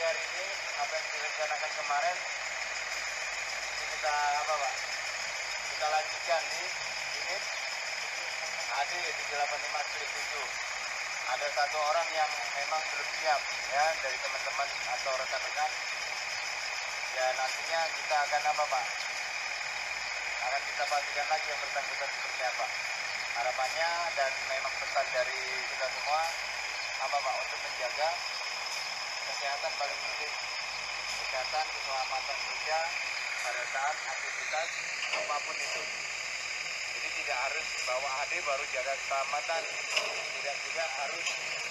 pagi hari ini apa yang direncanakan kemarin ini kita apa Pak? Kita lanjutkan di unit AD 785 strip 7. Ada satu orang yang memang belum siap ya dari teman-teman atau rekan-rekan. Ya nantinya kita akan apa Pak? Akan kita pastikan lagi yang bersangkutan seperti apa. Harapannya dan memang pesan dari kita semua apa Pak untuk menjaga kesehatan paling penting, kesehatan keselamatan kerja pada saat aktivitas apapun itu. Jadi tidak harus bawa HD baru jaga keselamatan, tidak juga harus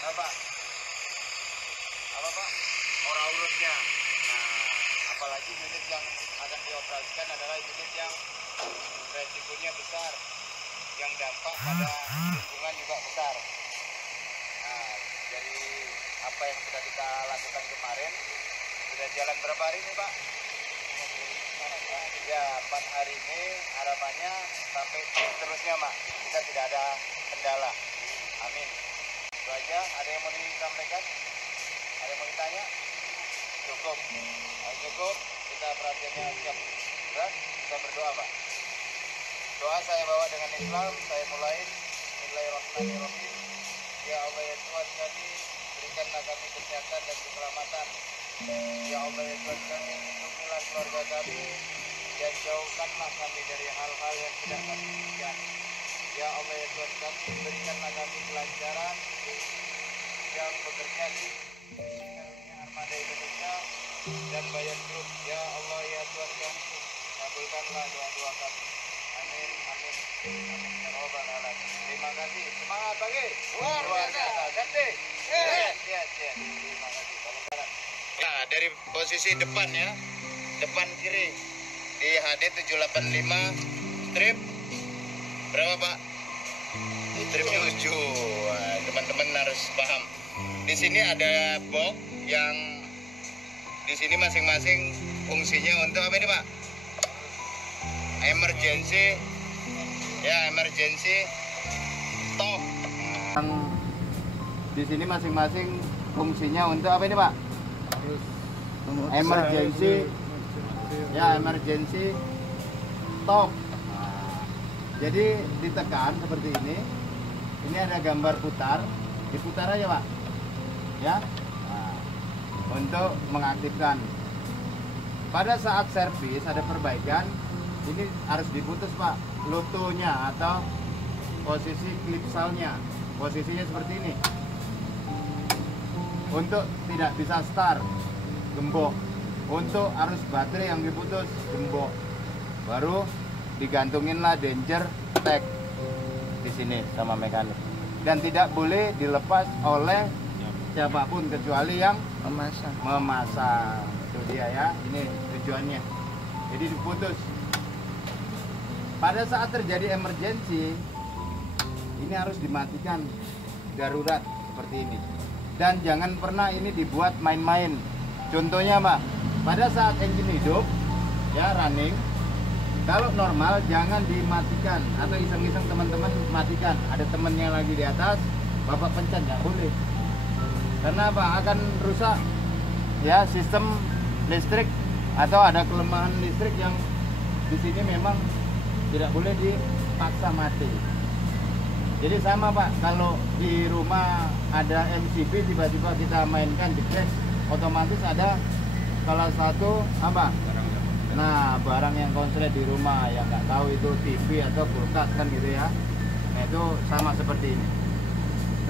apa Pak urut-urutnya. Nah apalagi unit yang akan dioperasikan adalah unit yang resikonya besar, yang dampak pada lingkungan juga besar. Nah, dari apa yang sudah kita lakukan kemarin, sudah jalan berapa hari ini Pak? Ya, 4 hari ini harapannya sampai seterusnya Pak, kita tidak ada kendala. Amin. Itu aja, ada yang mau disampaikan? Ada yang mau ditanya? Cukup. Nah, cukup, kita perhatiannya siap. Sudah, kita berdoa Pak. Doa saya bawa dengan Islam, saya mulai. Bismillahirrahmanirrahim. Ya Allah ya Tuhan kami, berikanlah kami kesehatan dan keselamatan. Ya Allah ya Tuhan kami, lindungilah keluarga kami dan jauhkanlah kami dari hal-hal yang tidak kami inginkan. Ya Allah ya Tuhan kami, berikanlah kami kelancaran yang bekerja di Armada Indonesia dan Bayan Group. Ya Allah ya Tuhan kami, kabulkanlah doa-doa kami. Amin, amin, amin, ya Rabbal Alamin. Terima kasih, semangat pagi, luar biasa, ganti, terima kasih. Nah, dari posisi depan ya, depan kiri di HD 785 strip berapa Pak? Strip 7. Teman-teman harus paham. Di sini ada box yang di sini masing-masing fungsinya untuk apa ini Pak? Emergency ya, emergency stop. Di sini masing-masing fungsinya untuk apa ini Pak? Emergency ya, emergency stop. Jadi ditekan seperti ini. Ini ada gambar putar, diputar aja Pak ya, untuk mengaktifkan. Pada saat servis ada perbaikan, ini harus diputus Pak lotonya atau posisi klipsalnya, posisinya seperti ini untuk tidak bisa start, gembok. Untuk arus baterai yang diputus, gembok. Baru digantunginlah danger tag di sini sama mekanik, dan tidak boleh dilepas oleh siapapun kecuali yang memasang. Itu dia ya, ini tujuannya. Jadi diputus. Pada saat terjadi emergency, ini harus dimatikan darurat seperti ini. Dan jangan pernah ini dibuat main-main. Contohnya Pak, pada saat engine hidup, ya running, kalau normal jangan dimatikan atau iseng-iseng teman-teman matikan. Ada temennya lagi di atas, Bapak pencet, nggak boleh. Karena apa? Akan rusak ya sistem listrik atau ada kelemahan listrik yang di sini memang tidak boleh dipaksa mati. Jadi sama Pak, kalau di rumah ada MCB tiba-tiba kita mainkan di gas, otomatis ada salah satu apa? Nah, barang yang konslet di rumah yang nggak tahu itu TV atau kulkas kan gitu ya. Nah itu sama seperti ini.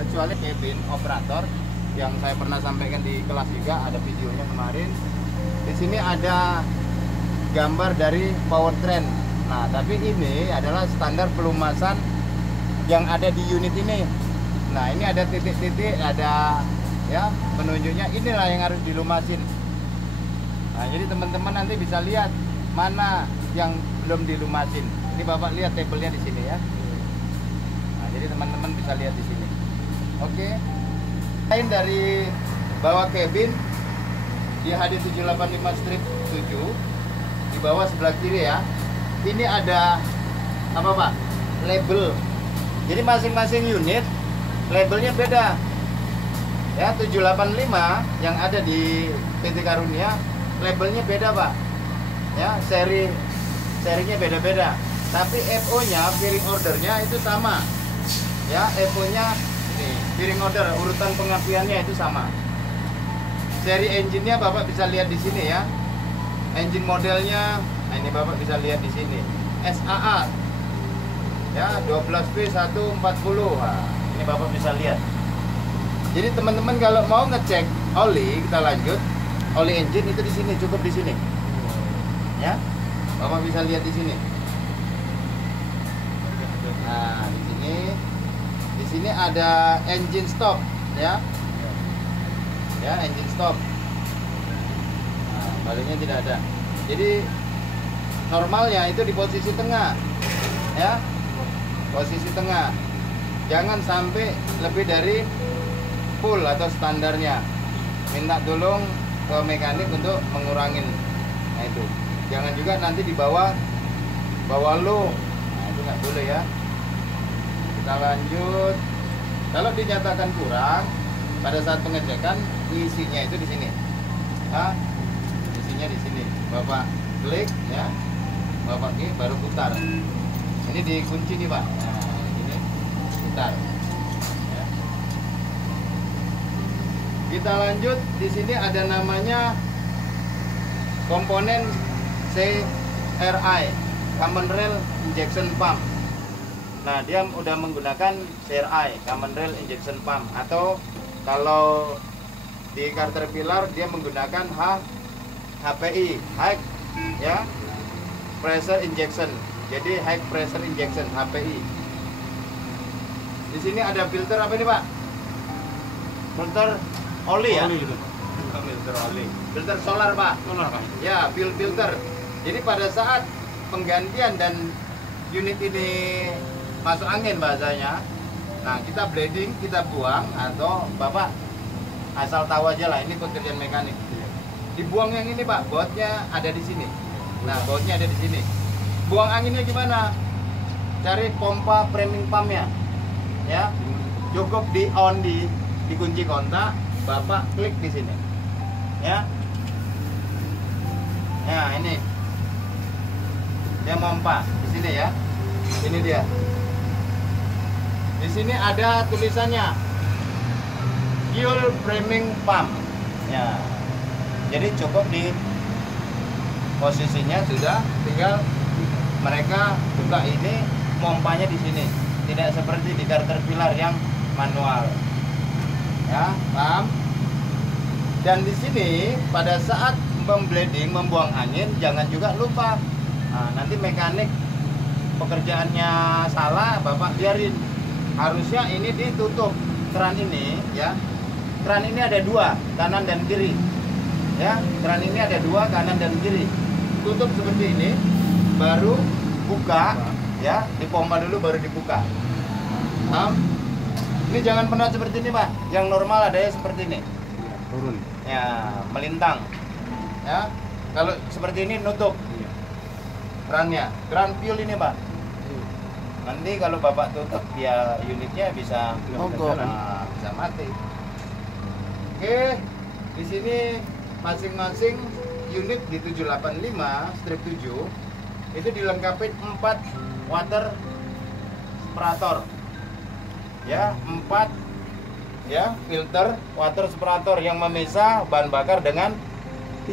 Kecuali cabin operator yang saya pernah sampaikan di kelas juga, ada videonya kemarin. Di sini ada gambar dari powertrain. Nah, tapi ini adalah standar pelumasan yang ada di unit ini. Nah, ini ada titik-titik, ada ya penunjuknya. Inilah yang harus dilumasin. Nah, jadi teman-teman nanti bisa lihat mana yang belum dilumasin. Ini Bapak lihat tabelnya di sini ya. Nah, jadi teman-teman bisa lihat di sini. Oke. Lain dari bawah cabin di HD 785 strip 7 di bawah sebelah kiri ya. Ini ada apa Pak? Label. Jadi masing-masing unit labelnya beda. Ya, 785 yang ada di PT Karunia labelnya beda, Pak. Ya, serinya beda-beda. Tapi FO-nya, firing ordernya itu sama. Ya, FO-nya ini, firing order urutan pengapiannya itu sama. Seri engine-nya Bapak bisa lihat di sini ya. Engine modelnya, nah ini Bapak bisa lihat di sini. SAA. Ya, 12B140. Nah, ini Bapak bisa lihat. Jadi teman-teman kalau mau ngecek oli, kita lanjut. Oli engine itu di sini, cukup di sini. Ya. Bapak bisa lihat di sini. Nah, di sini. Di sini ada engine stop, ya. Ya, engine stop. Nah, baliknya tidak ada. Jadi normalnya itu di posisi tengah. Ya. Posisi tengah. Jangan sampai lebih dari full atau standarnya. Minta tolong ke mekanik untuk mengurangin. Nah itu. Jangan juga nanti di bawah low. Nah itu nggak boleh ya. Kita lanjut. Kalau dinyatakan kurang, pada saat pengecekan isinya itu di sini. Nah, isinya di sini. Bapak klik ya. Bapak klik baru putar. Ini dikunci nih Pak. Nah, ini putar. Kita lanjut, di sini ada namanya komponen CRI, Common Rail Injection Pump. Nah, dia udah menggunakan CRI, Common Rail Injection Pump, atau kalau di Caterpillar dia menggunakan HPI, High ya Pressure Injection. Jadi High Pressure Injection, HPI. Di sini ada filter apa ini Pak? Filter oli ya? Oli gitu. Filter oli. Filter solar Pak. Solar Pak. Ya, filter. Jadi pada saat penggantian dan unit ini masuk angin bahasanya, nah kita bleeding, kita buang, atau Bapak asal tahu aja lah, ini pekerjaan mekanik. Dibuang yang ini Pak, bautnya ada di sini. Nah, bautnya ada di sini. Buang anginnya gimana? Cari pompa framing pumpnya. Ya, cukup di on di kunci kontak. Bapak klik di sini, ya. Ya ini, dia pompa di sini ya. Ini dia. Di sini ada tulisannya, fuel framing pump. Ya. Jadi cukup di posisinya sudah, tinggal mereka buka ini, pompanya di sini. Tidak seperti di Caterpillar yang manual. Ya, paham? Dan di sini pada saat membleeding, membuang angin, jangan juga lupa. Nah, nanti mekanik pekerjaannya salah, Bapak biarin. Harusnya ini ditutup keran ini, ya. Keran ini ada dua, kanan dan kiri. Ya, keran ini ada dua, kanan dan kiri. Tutup seperti ini, baru buka, ya. Dipompa dulu baru dibuka. Paham? Ini jangan pernah seperti ini Pak. Yang normal adanya seperti ini. Turun. Ya, melintang. Ya. Kalau seperti ini nutup. Kerannya. Keran fuel ini Pak. Nanti kalau Bapak tutup dia unitnya bisa mogok. Nah, bisa mati. Oke. Di sini masing-masing unit di 785 strip 7 itu dilengkapi 4 water separator. Ya, 4 ya filter water separator yang memisah bahan bakar dengan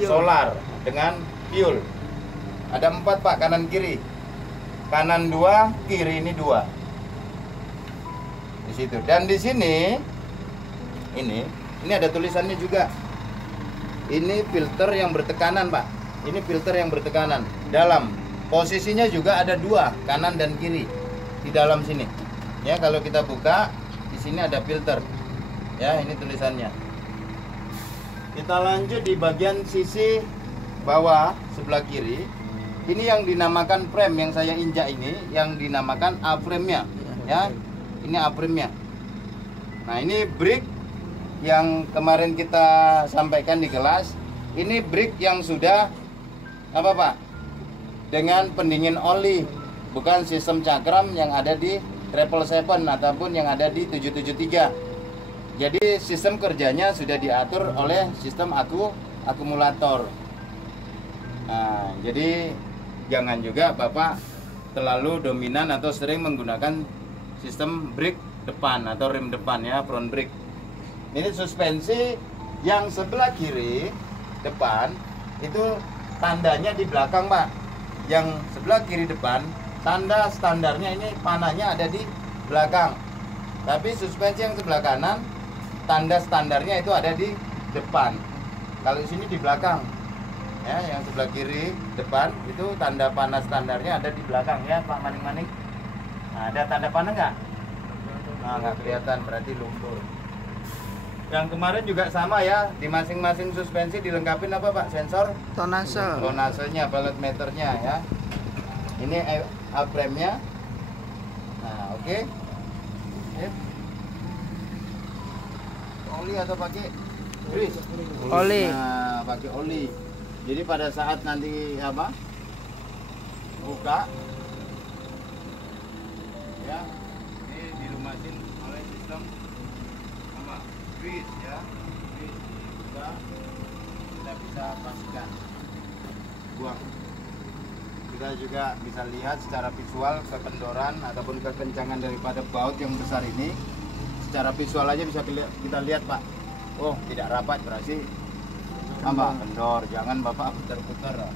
solar, dengan fuel. Ada 4 Pak, kanan kiri. Kanan 2, kiri ini 2. Di situ. Dan di sini ini ada tulisannya juga. Ini filter yang bertekanan, Pak. Ini filter yang bertekanan. Dalam posisinya juga ada 2, kanan dan kiri. Di dalam sini. Ya, kalau kita buka di sini ada filter. Ya, ini tulisannya. Kita lanjut di bagian sisi bawah sebelah kiri. Ini yang dinamakan frame yang saya injak ini, yang dinamakan A-frame-nya. Ya, ini A-frame-nya. Nah, ini brick yang kemarin kita sampaikan di kelas. Ini brick yang sudah apa Pak? Dengan pendingin oli, bukan sistem cakram yang ada di 777 ataupun yang ada di 773. Jadi sistem kerjanya sudah diatur oleh sistem akumulator. Nah, jadi jangan juga Bapak terlalu dominan atau sering menggunakan sistem brake depan atau rem depan ya, front brake. Ini suspensi yang sebelah kiri depan itu tandanya di belakang, Pak. Yang sebelah kiri depan tanda standarnya ini panahnya ada di belakang. Tapi suspensi yang sebelah kanan tanda standarnya itu ada di depan. Kalau di sini di belakang. Ya, yang sebelah kiri depan itu tanda panah standarnya ada di belakang ya, Pak Maning-Maning. Nah, ada tanda panah nggak? Nah, nggak kelihatan, berarti lumpur. Yang kemarin juga sama ya, di masing-masing suspensi dilengkapi apa Pak? Sensor Tonase. tonasenya, pellet meternya ya. Ini frame-nya. Nah, oke. Sip. Oli atau pakai grease? Oli. Nah, pakai oli. Jadi pada saat nanti apa? Buka ya, ini dilumasin oleh sistem apa? Grease ya. Grease buka, kita bisa pastikan buang. Kita juga bisa lihat secara visual kekendoran ataupun kekencangan daripada baut yang besar ini. Secara visual aja bisa kita lihat, Pak. Oh, tidak rapat, berarti apa? Kendor. Jangan Bapak putar-putar.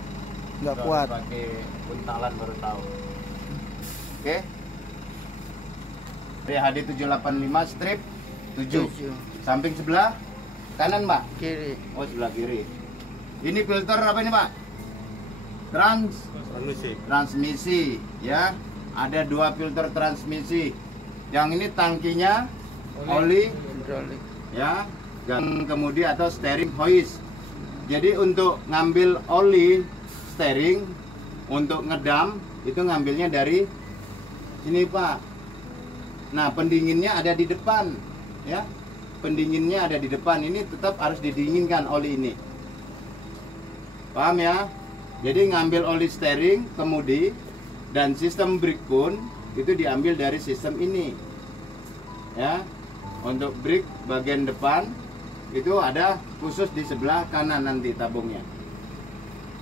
Nggak kuat. Pakai buntalan baru tahu. Oke. PHD 785 strip 7. Samping sebelah kanan, Pak. Kiri. Oh, sebelah kiri. Ini filter apa ini, Pak? Transmisi ya. Ada 2 filter transmisi. Yang ini tangkinya oli Hidrolik. ya, dan kemudian atau steering hoist. Jadi untuk ngambil oli steering untuk ngedam itu ngambilnya dari sini, Pak. Nah, pendinginnya ada di depan ya. Pendinginnya ada di depan. Ini tetap harus didinginkan oli ini. Paham ya? Jadi ngambil oli steering, kemudi, dan sistem brake pun itu diambil dari sistem ini. Ya, untuk brake bagian depan itu ada khusus di sebelah kanan nanti tabungnya.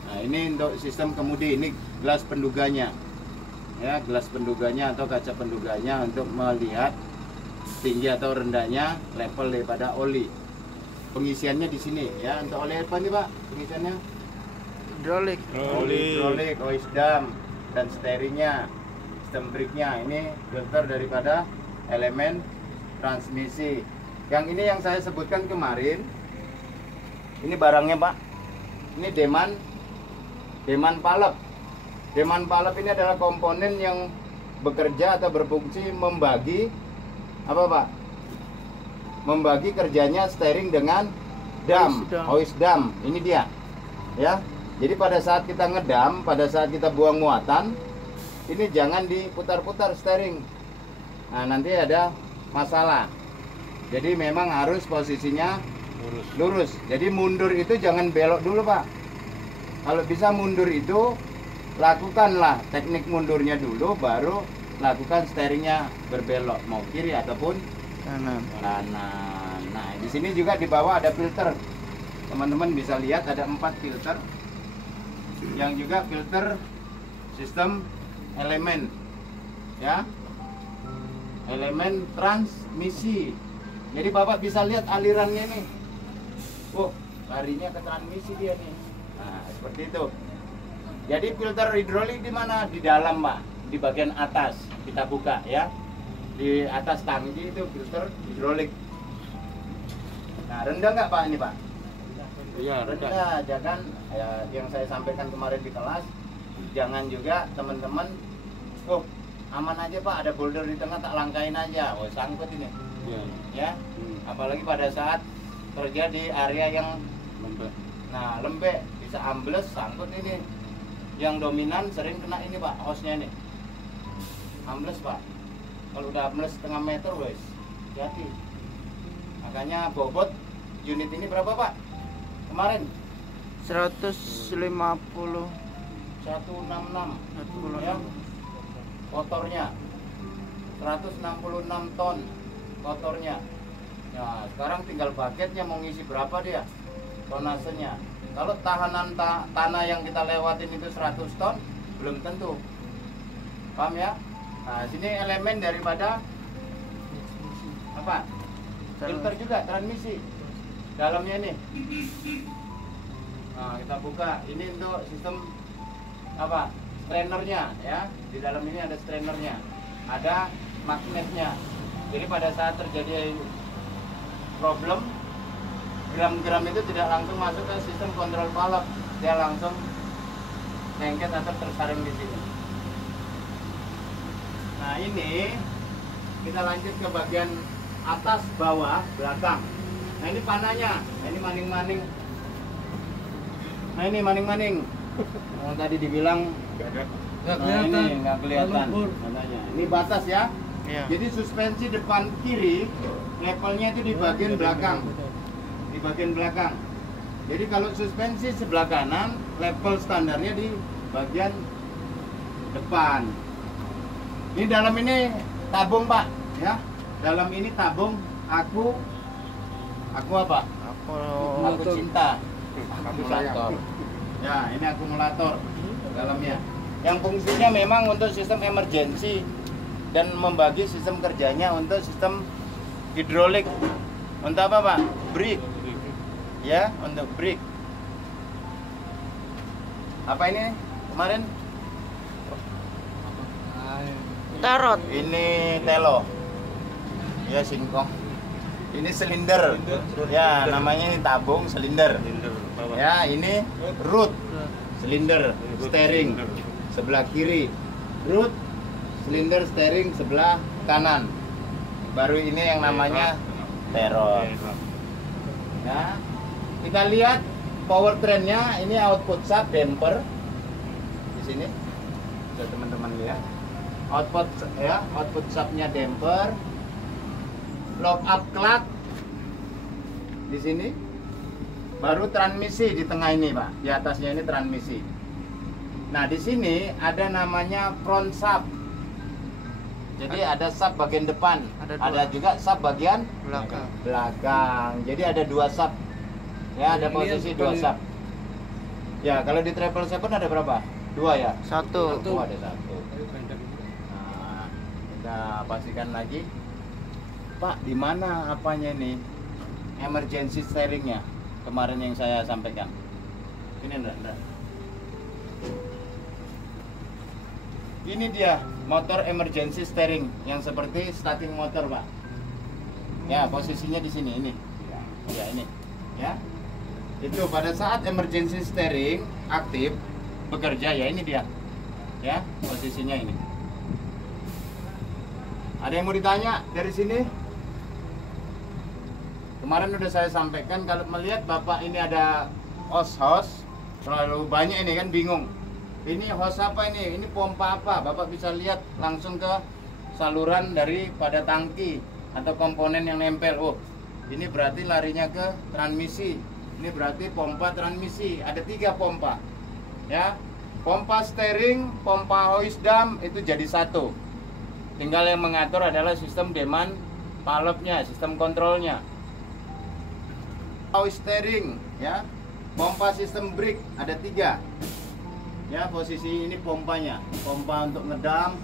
Nah, ini untuk sistem kemudi, ini gelas penduganya. Ya, gelas penduganya atau kaca penduganya untuk melihat tinggi atau rendahnya level daripada oli. Pengisiannya di sini ya. Untuk oli apa nih, Pak? Pengisiannya? Hidrolik. Hidrolik, hoist dam, dan steeringnya, sistem brake-nya. Ini filter daripada elemen transmisi. Yang ini yang saya sebutkan kemarin, ini barangnya, Pak. Ini deman palep. Deman palep ini adalah komponen yang bekerja atau berfungsi membagi apa, Pak? Membagi kerjanya steering dengan dam, hoist dam. Ini dia. Ya. Jadi pada saat kita ngedam, pada saat kita buang muatan, ini jangan diputar-putar steering. Nah, nanti ada masalah. Jadi memang harus posisinya lurus. Jadi mundur itu jangan belok dulu, Pak. Kalau bisa mundur itu lakukanlah teknik mundurnya dulu, baru lakukan steeringnya berbelok, mau kiri ataupun Kanan. kanan. Nah, di sini juga di bawah ada filter. Teman-teman bisa lihat ada 4 filter. Yang juga filter sistem elemen ya, elemen transmisi. Jadi Bapak bisa lihat alirannya nih. Oh, larinya ke transmisi dia nih. Nah, seperti itu. Jadi filter hidrolik di mana? Di dalam, Pak, di bagian atas. Kita buka ya. Di atas tangki itu filter hidrolik. Nah, rendah nggak, Pak, ini, Pak? Iya, Rendah. Jangan ya, yang saya sampaikan kemarin di kelas, jangan juga teman-teman, oh aman aja, Pak, ada boulder di tengah, tak langkain aja, oh sangkut ini. Iya. Ya, apalagi pada saat kerja di area yang Lembek. nah lembek, bisa ambles, sangkut ini. Yang dominan sering kena ini, Pak, hostnya ini ambles, Pak. Kalau udah ambles setengah meter, wes hati. Makanya bobot unit ini berapa, Pak? Kemarin 150. 166 ya, kotornya 166 ton kotornya Nah, sekarang tinggal bucketnya mau ngisi berapa dia tonasenya. Kalau tahanan tanah yang kita lewatin itu 100 ton, belum tentu. Paham ya? Nah, sini elemen daripada apa? Filter juga, transmisi. Dalamnya ini. Nah, kita buka. Ini untuk sistem apa? Strainernya ya. Di dalam ini ada strainernya. Ada magnetnya. Jadi pada saat terjadi problem, gram-gram itu tidak langsung masuk ke sistem kontrol valve, dia langsung lengket atau tersaring di sini. Nah, ini kita lanjut ke bagian atas, bawah, belakang. Nah, ini panahnya. Nah, ini maning-maning. Nah, ini maning-maning. Yang tadi dibilang nah, ini nggak kelihatan panahnya. Ini batas ya. Iya. Jadi suspensi depan kiri levelnya itu di bagian belakang. Di bagian belakang. Jadi kalau suspensi sebelah kanan, level standarnya di bagian depan. Ini dalam ini tabung, Pak, ya. Dalam ini tabung aku apa? Aku cinta. Akumulator. Ya, ini akumulator dalamnya. Yang fungsinya memang untuk sistem emergency dan membagi sistem kerjanya untuk sistem hidrolik. Untuk apa, Pak? Brake. Ya, untuk brake. Apa ini kemarin? Tarot. Ini telo. Ya, singkong. Ini silinder. Ya, namanya ini tabung silinder. Ya, ini root. Silinder, steering sebelah kiri. Root, silinder, steering sebelah kanan. Baru ini yang namanya terot. Ya. Kita lihat powertrainnya, ini output sub damper di sini. Bisa teman-teman lihat. Output subnya damper. Lock up clutch di sini. Baru transmisi di tengah ini, Pak. Di atasnya ini transmisi. Nah, di sini ada namanya front sub. Jadi ada sub bagian depan, ada juga sub bagian belakang. Jadi ada dua sub. Ya, ada posisi dua sub. Ya, kalau di 777 ada berapa? Dua ya? Satu. Ada satu. Nah, kita pastikan lagi. Pak, di mana apanya ini? Emergency steeringnya kemarin yang saya sampaikan. Ini enggak. Ini dia motor emergency steering yang seperti starting motor, Pak. Ya, posisinya di sini ini. Ya, ini. Ya. Itu pada saat emergency steering aktif bekerja, ya ini dia. Ya, posisinya ini. Ada yang mau ditanya dari sini? Kemarin udah saya sampaikan, kalau melihat Bapak ini ada hose terlalu banyak ini kan bingung. Ini hose apa ini? Ini pompa apa? Bapak bisa lihat langsung ke saluran daripada tangki atau komponen yang nempel. Oh, ini berarti larinya ke transmisi. Ini berarti pompa transmisi. Ada 3 pompa. Ya. Pompa steering, pompa hose dam itu jadi satu. Tinggal yang mengatur adalah sistem demand valve-nya, sistem kontrolnya. Hose steering, ya. Pompa sistem brake ada 3. Ya, posisi ini pompanya. Pompa untuk ngedam,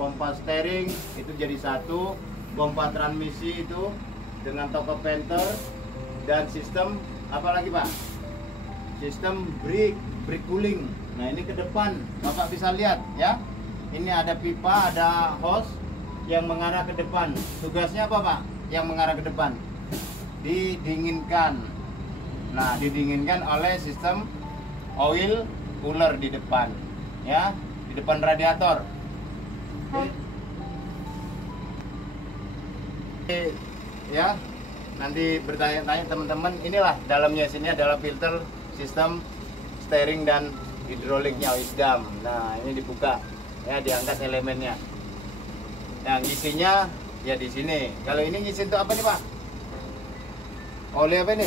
pompa steering itu jadi satu, pompa transmisi itu dengan toko penter, dan sistem apa lagi, Pak? Sistem brake cooling. Nah, ini ke depan Bapak bisa lihat ya. Ini ada pipa, ada hose yang mengarah ke depan. Tugasnya apa, Pak? Yang mengarah ke depan didinginkan. Nah, didinginkan oleh sistem oil cooler di depan, ya, di depan radiator. Ya, nanti bertanya-tanya teman-teman. Inilah dalamnya, sini adalah filter sistem steering dan hidroliknya hose dam. Nah, ini dibuka, ya, diangkat elemennya. Yang isinya ya di sini. Kalau ini ngisi untuk apa nih, Pak? Oli apa ini?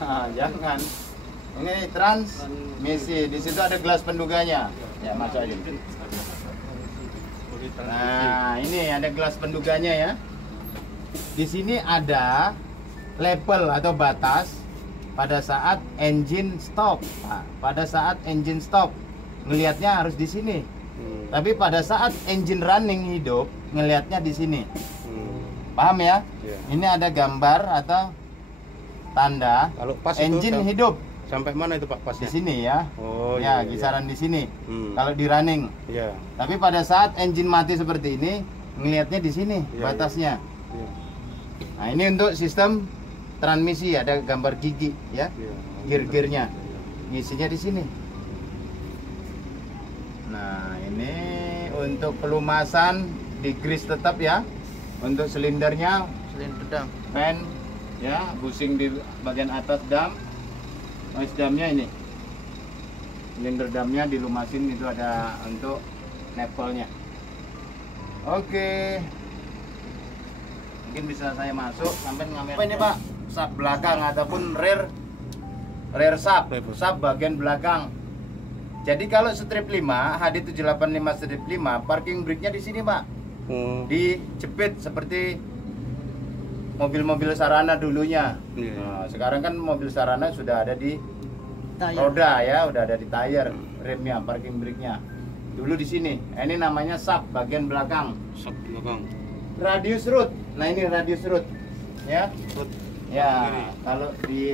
Nah, jangan. Ini transmisi. Di situ ada gelas penduganya. Ya, masuk aja. Nah, ini ada gelas penduganya ya. Di sini ada label atau batas pada saat engine stop. Nah, pada saat engine stop ngelihatnya harus di sini. Tapi pada saat engine running hidup ngelihatnya di sini. Paham ya? Iya. Ini ada gambar atau tanda Kalau pas engine itu hidup sampai mana itu Pak di pasnya? sini ya. Oh Ya, iya, kisaran di sini. Hmm. Kalau di running. Iya. Tapi pada saat engine mati seperti ini ngelihatnya di sini Iya, batasnya. Iya. Nah, ini untuk sistem transmisi ada gambar gigi ya. Iya. Gear-gearnya. Ngisinya di sini. Nah, ini untuk pelumasan di grease tetap ya. Untuk silindernya Silinder dam. fan ya, busing di bagian atas dam. Noise damnya ini. Silinder damnya dilumasin, itu ada untuk nepelnya. Oke. Mungkin bisa saya masuk sampai ngambil. Apa ini, Pak? Sub belakang ataupun rear sub. Sub bagian belakang. Jadi kalau strip 5, HD785 strip 5, parking brake-nya di sini, Pak. Dijepit seperti mobil-mobil Sarana dulunya. Iya. Nah, sekarang kan mobil Sarana sudah ada di Tayar. roda ya, udah ada di tire, remnya, parking brake-nya. Dulu di sini. Nah, ini namanya sub bagian belakang. Sub belakang. Radius root. Nah, ini radius root. Ya. Root. Ya, Kiri. kalau di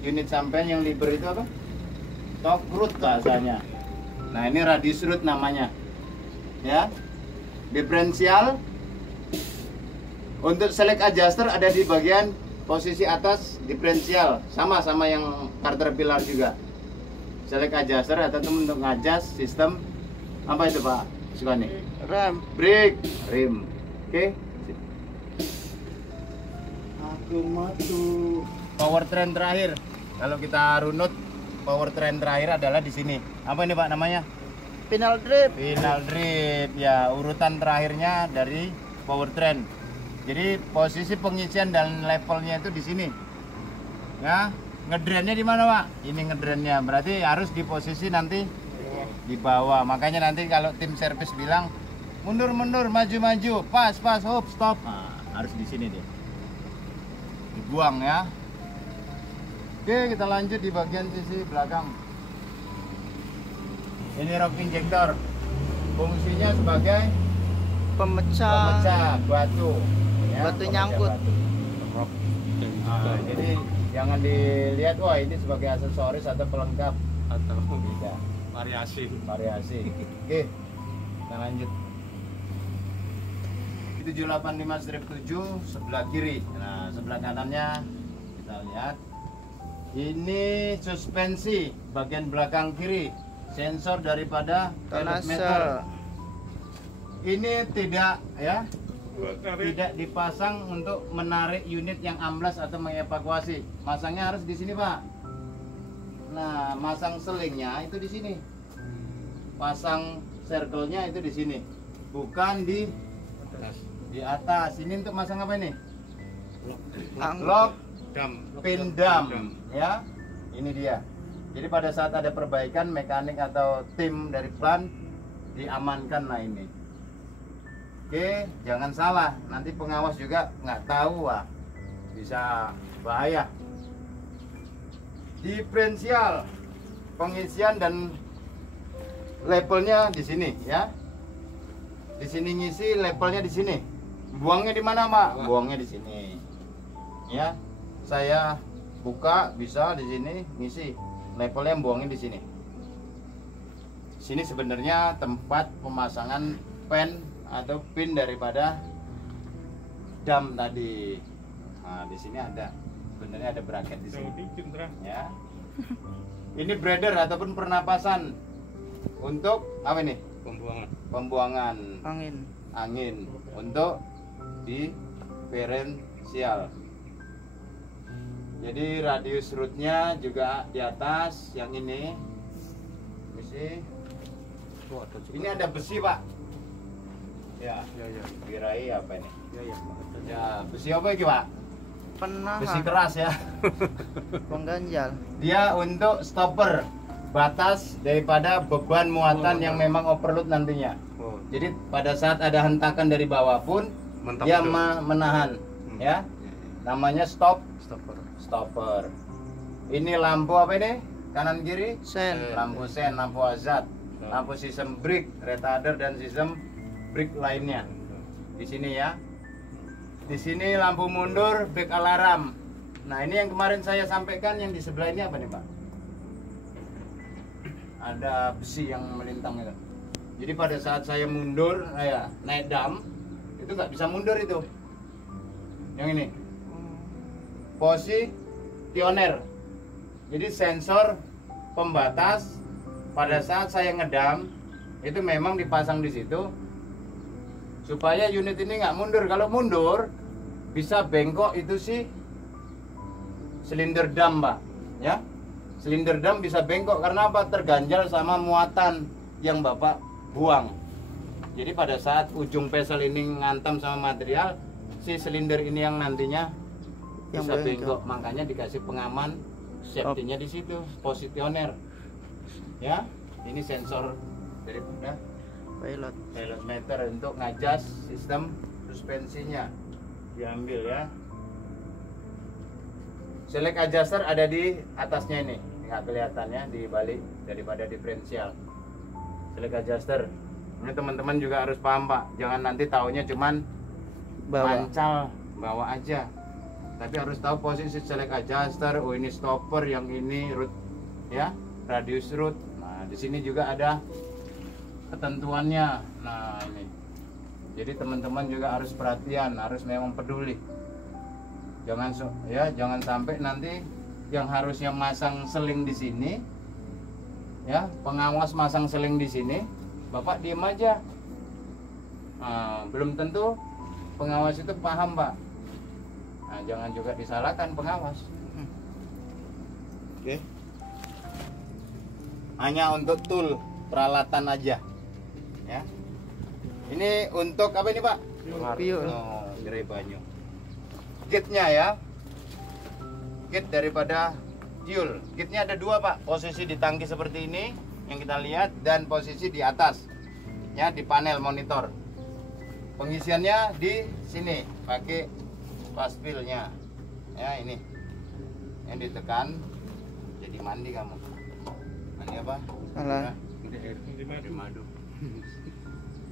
unit sampean yang liber itu apa? Top root bahasanya. Nah, ini radius root namanya. Ya. Diferensial. Untuk select adjuster ada di bagian posisi atas diferensial, sama yang Caterpillar juga. Select adjuster atau untuk ngadjust sistem apa itu, Pak Sukani? Rem. Brake, rim. Oke. Aku matu. Powertrain terakhir. Kalau kita runut, powertrain terakhir adalah di sini. Apa ini, Pak, namanya? Final drip. Final drip. Ya, urutan terakhirnya dari powertrain. Jadi posisi pengisian dan levelnya itu di sini. Ya, ngedrainnya di mana, Pak? Ini ngedrainnya. Berarti harus di posisi nanti di bawah. Makanya nanti kalau tim servis bilang mundur, maju, pas, hop, stop. Nah, harus di sini dia. Dibuang ya. Oke, kita lanjut di bagian sisi belakang. Ini rock injector. Fungsinya sebagai pemecah batu. Ya, Batu pemecah nyangkut. batu. Rock. Nah, jadi jangan dilihat wah ini sebagai aksesoris atau pelengkap. Atau Tidak. variasi. Oke, kita lanjut. 785 strip 7 sebelah kiri. Nah, sebelah kanannya kita lihat. Ini suspensi bagian belakang kiri. Sensor daripada Tonase. Ini tidak ya, tidak dipasang untuk menarik unit yang amblas atau mengevakuasi. Masangnya harus di sini, Pak. Nah, masang selingnya itu di sini. Pasang circle-nya itu di sini. Bukan di atas. Ini untuk masang apa ini? Lock pin dam ya. Ini dia. Jadi pada saat ada perbaikan, mekanik atau tim dari plant diamankan. Nah, ini. Oke, jangan salah. Nanti pengawas juga nggak tahu, wah, bisa bahaya. Diferensial pengisian dan labelnya di sini ya. Di sini ngisi, labelnya di sini. Buangnya di mana, Mak? Buangnya di sini. Ya. Saya buka bisa di sini ngisi. Labelnya buangnya di sini. Sini sebenarnya tempat pemasangan pen atau pin daripada dam tadi. Nah, di sini ada sebenarnya ada bracket di sini. Ya. Ini breather ataupun pernapasan untuk apa ini? Pembuangan angin untuk diferensial. Jadi radius rootnya juga di atas yang ini. Besi. Ini ada besi, Pak. Ya. Kirain apa ini? Ya, besi apa ini, Pak? Penahan. Besi keras ya. Pengganjal. Dia untuk stopper batas daripada beban muatan yang memang overload nantinya. Jadi pada saat ada hentakan dari bawah pun Mantap dia itu. menahan, ya. Namanya Stopper. stopper. Ini lampu apa ini? Kanan kiri? Sen. Lampu sen, lampu hazard, lampu sistem brake, retarder dan sistem brake lainnya. Di sini ya. Di sini lampu mundur, brake alarm. Nah, ini yang kemarin saya sampaikan yang di sebelah ini apa nih, Pak? Ada besi yang melintang itu. Jadi pada saat saya mundur, saya naik dam, itu nggak bisa mundur itu. Yang ini. Positioner. Jadi sensor pembatas pada saat saya ngedam itu memang dipasang di situ supaya unit ini nggak mundur. Kalau mundur bisa bengkok itu sih silinder dam, Pak, ya. Silinder dam bisa bengkok karena apa? Terganjal sama muatan yang Bapak buang. Jadi pada saat ujung pesel ini ngantam sama material, si silinder ini yang nantinya Yang bisa bengkok. bengkok. Makanya dikasih pengaman safety-nya di situ, positioner. Ya, ini sensor daripada Pilot. pilot meter untuk ngajas sistem suspensinya. Diambil ya. Select adjuster ada di atasnya ini, nggak kelihatannya di balik daripada diferensial. Select adjuster. Ini teman-teman juga harus paham, Pak. Jangan nanti taunya cuman Bawa. pancal, bawa aja. Tapi harus tahu posisi select adjuster. Oh, ini stopper, yang ini root, ya, radius root. Nah, di sini juga ada ketentuannya. Nah, ini. Jadi teman-teman juga harus perhatian, harus memang peduli. Jangan sampai nanti yang harusnya masang seling di sini, ya, pengawas masang seling di sini, Bapak diem aja. Nah, belum tentu pengawas itu paham, Pak. Nah, jangan juga disalahkan pengawas. Oke. Hanya untuk tool peralatan aja, ya. Ini untuk apa ini, Pak? Piul. Oh, gerai banyu. Kitnya ya, kit daripada fuel. Kitnya ada dua, Pak. Posisi di tangki seperti ini yang kita lihat dan posisi di atas, ya, di panel monitor. Pengisiannya di sini pakai paspilnya, ya, ini yang ditekan jadi mandi kamu. Mandi apa? Salah. Mandi madu.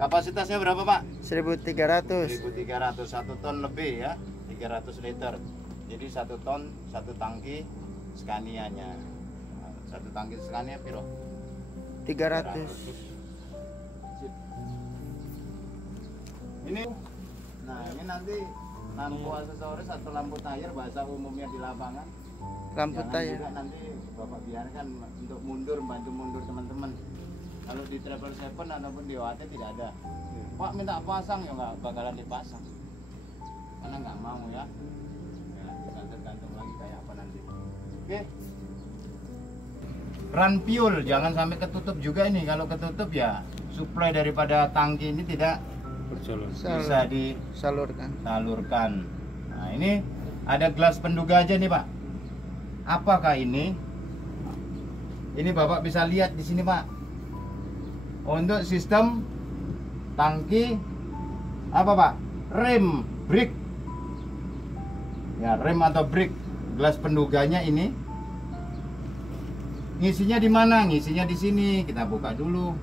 Kapasitasnya berapa, Pak? 1.300. 1.300, 1 ton lebih ya, 300 liter. Jadi 1 ton, 1 tangki Scania-nya. 1 tangki Scania piro? 300. Sip. Ini, nah ini nanti lampu aksesoris atau lampu tayar bahasa umumnya di lapangan. Lampu Jangan tayar. juga nanti Bapak biarkan untuk mundur, bantu mundur teman-teman. Kalau di Travel 7 ataupun di OAT tidak ada. Pak minta pasang, ya nggak bakalan dipasang. Karena nggak mau ya. Ya, tinggal tergantung lagi kayak apa nanti. Oke. Run fuel, jangan sampai ketutup juga ini. Kalau ketutup ya supply daripada tangki ini tidak Berjalan. bisa Salurkan. disalurkan. Nah, ini ada gelas penduga aja nih, Pak. Apakah ini? Ini Bapak bisa lihat di sini, Pak. Untuk sistem tangki apa, Pak? Rem, brake. Ya, rem atau brake. Gelas penduganya ini. Ngisinya di mana? Ngisinya di sini. Kita buka dulu.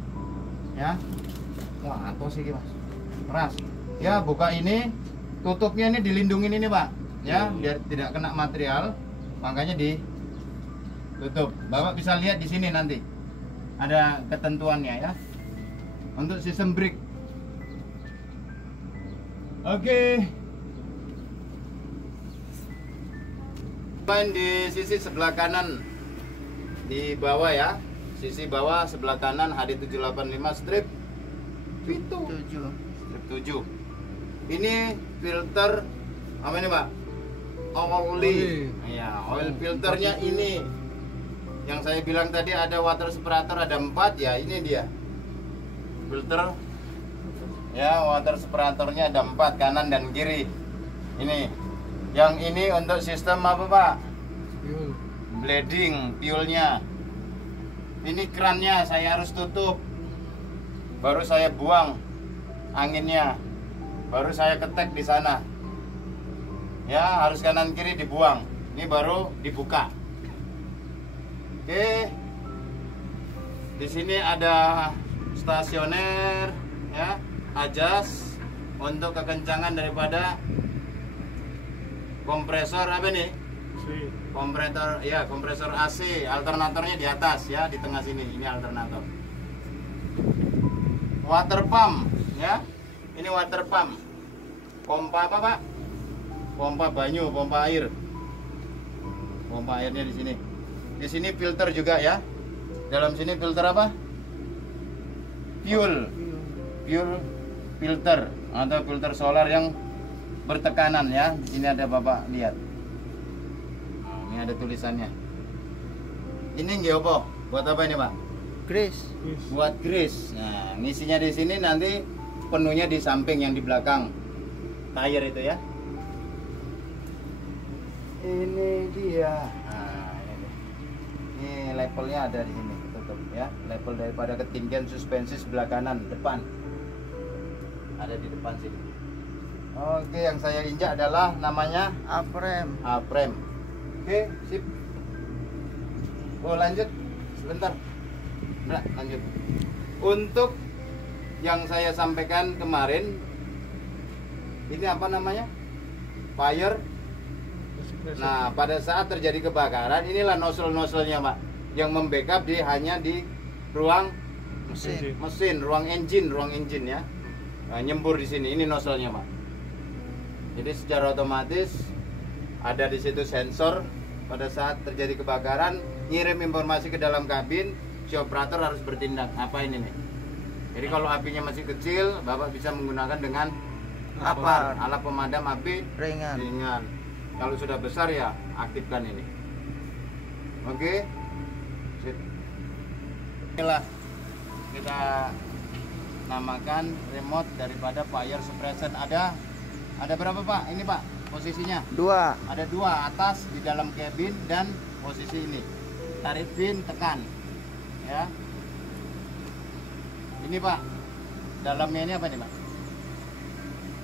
Ya. Wah, atau sih, Mas. Keras. Ya, buka ini. Tutupnya ini dilindungin ini, Pak. Ya, biar tidak kena material. Makanya ditutup. Bapak bisa lihat di sini nanti. Ada ketentuannya ya. Untuk sistem brake. Oke. Main di sisi sebelah kanan di bawah ya. Sisi bawah sebelah kanan HD785 strip 7. strip 7. Ini filter apa ini, Pak? Oli. Iya, oil filternya ini. Yang saya bilang tadi ada water separator ada 4 ya, ini dia. Filter. Ya, water separatornya ada 4 kanan dan kiri. Ini. Yang ini untuk sistem apa, Pak? Bleeding, fuelnya. Ini kerannya saya harus tutup. Baru saya buang anginnya. baru saya ketek di sana. Ya, harus kanan kiri dibuang. Ini baru dibuka. Oke. Di sini ada stasioner, ya, adjust untuk kekencangan daripada kompresor apa nih? Kompresor AC. Alternatornya di atas ya, di tengah sini. Ini alternator. Water pump, ya. Ini water pump. Pompa apa, Pak? Pompa banyu, pompa air. Pompa airnya di sini. Di sini filter juga ya. Dalam sini filter apa? Fuel filter atau filter solar yang bertekanan ya. Di sini ada Bapak lihat. Nah, ini ada tulisannya. Ini nggih apa? Buat apa ini, Pak? Grease. Buat grease. Nah, ngisinya di sini, nanti penuhnya di samping yang di belakang tire itu ya. Ini dia. Nah, ini levelnya ada di sini, tutup ya. Level daripada ketinggian suspensi sebelah kanan depan. Ada di depan sini. Oke, yang saya injak adalah namanya Aprem. A-frame. Oke, sip. Oh, lanjut sebentar. Nah, lanjut. Untuk yang saya sampaikan kemarin, ini apa namanya? Fire. Nah, pada saat terjadi kebakaran, inilah nozzle-nozzlenya, Pak, yang membackup hanya di ruang mesin, ruang engine ya. Nah, nyembur di sini. Ini nozzlenya, Pak. Jadi secara otomatis ada di situ sensor. Pada saat terjadi kebakaran, ngirim informasi ke dalam kabin, si operator harus bertindak. Apa ini nih? Jadi kalau apinya masih kecil, Bapak bisa menggunakan dengan alat pemadam api ringan. Kalau sudah besar ya aktifkan ini. Oke. Sip. Inilah kita namakan remote daripada fire suppression. Ada berapa, Pak? Ini, Pak, posisinya 2. ada 2, atas di dalam cabin dan posisi ini. Tarik pin, tekan. Ya. Ini, Pak. Dalamnya ini apa nih, Pak?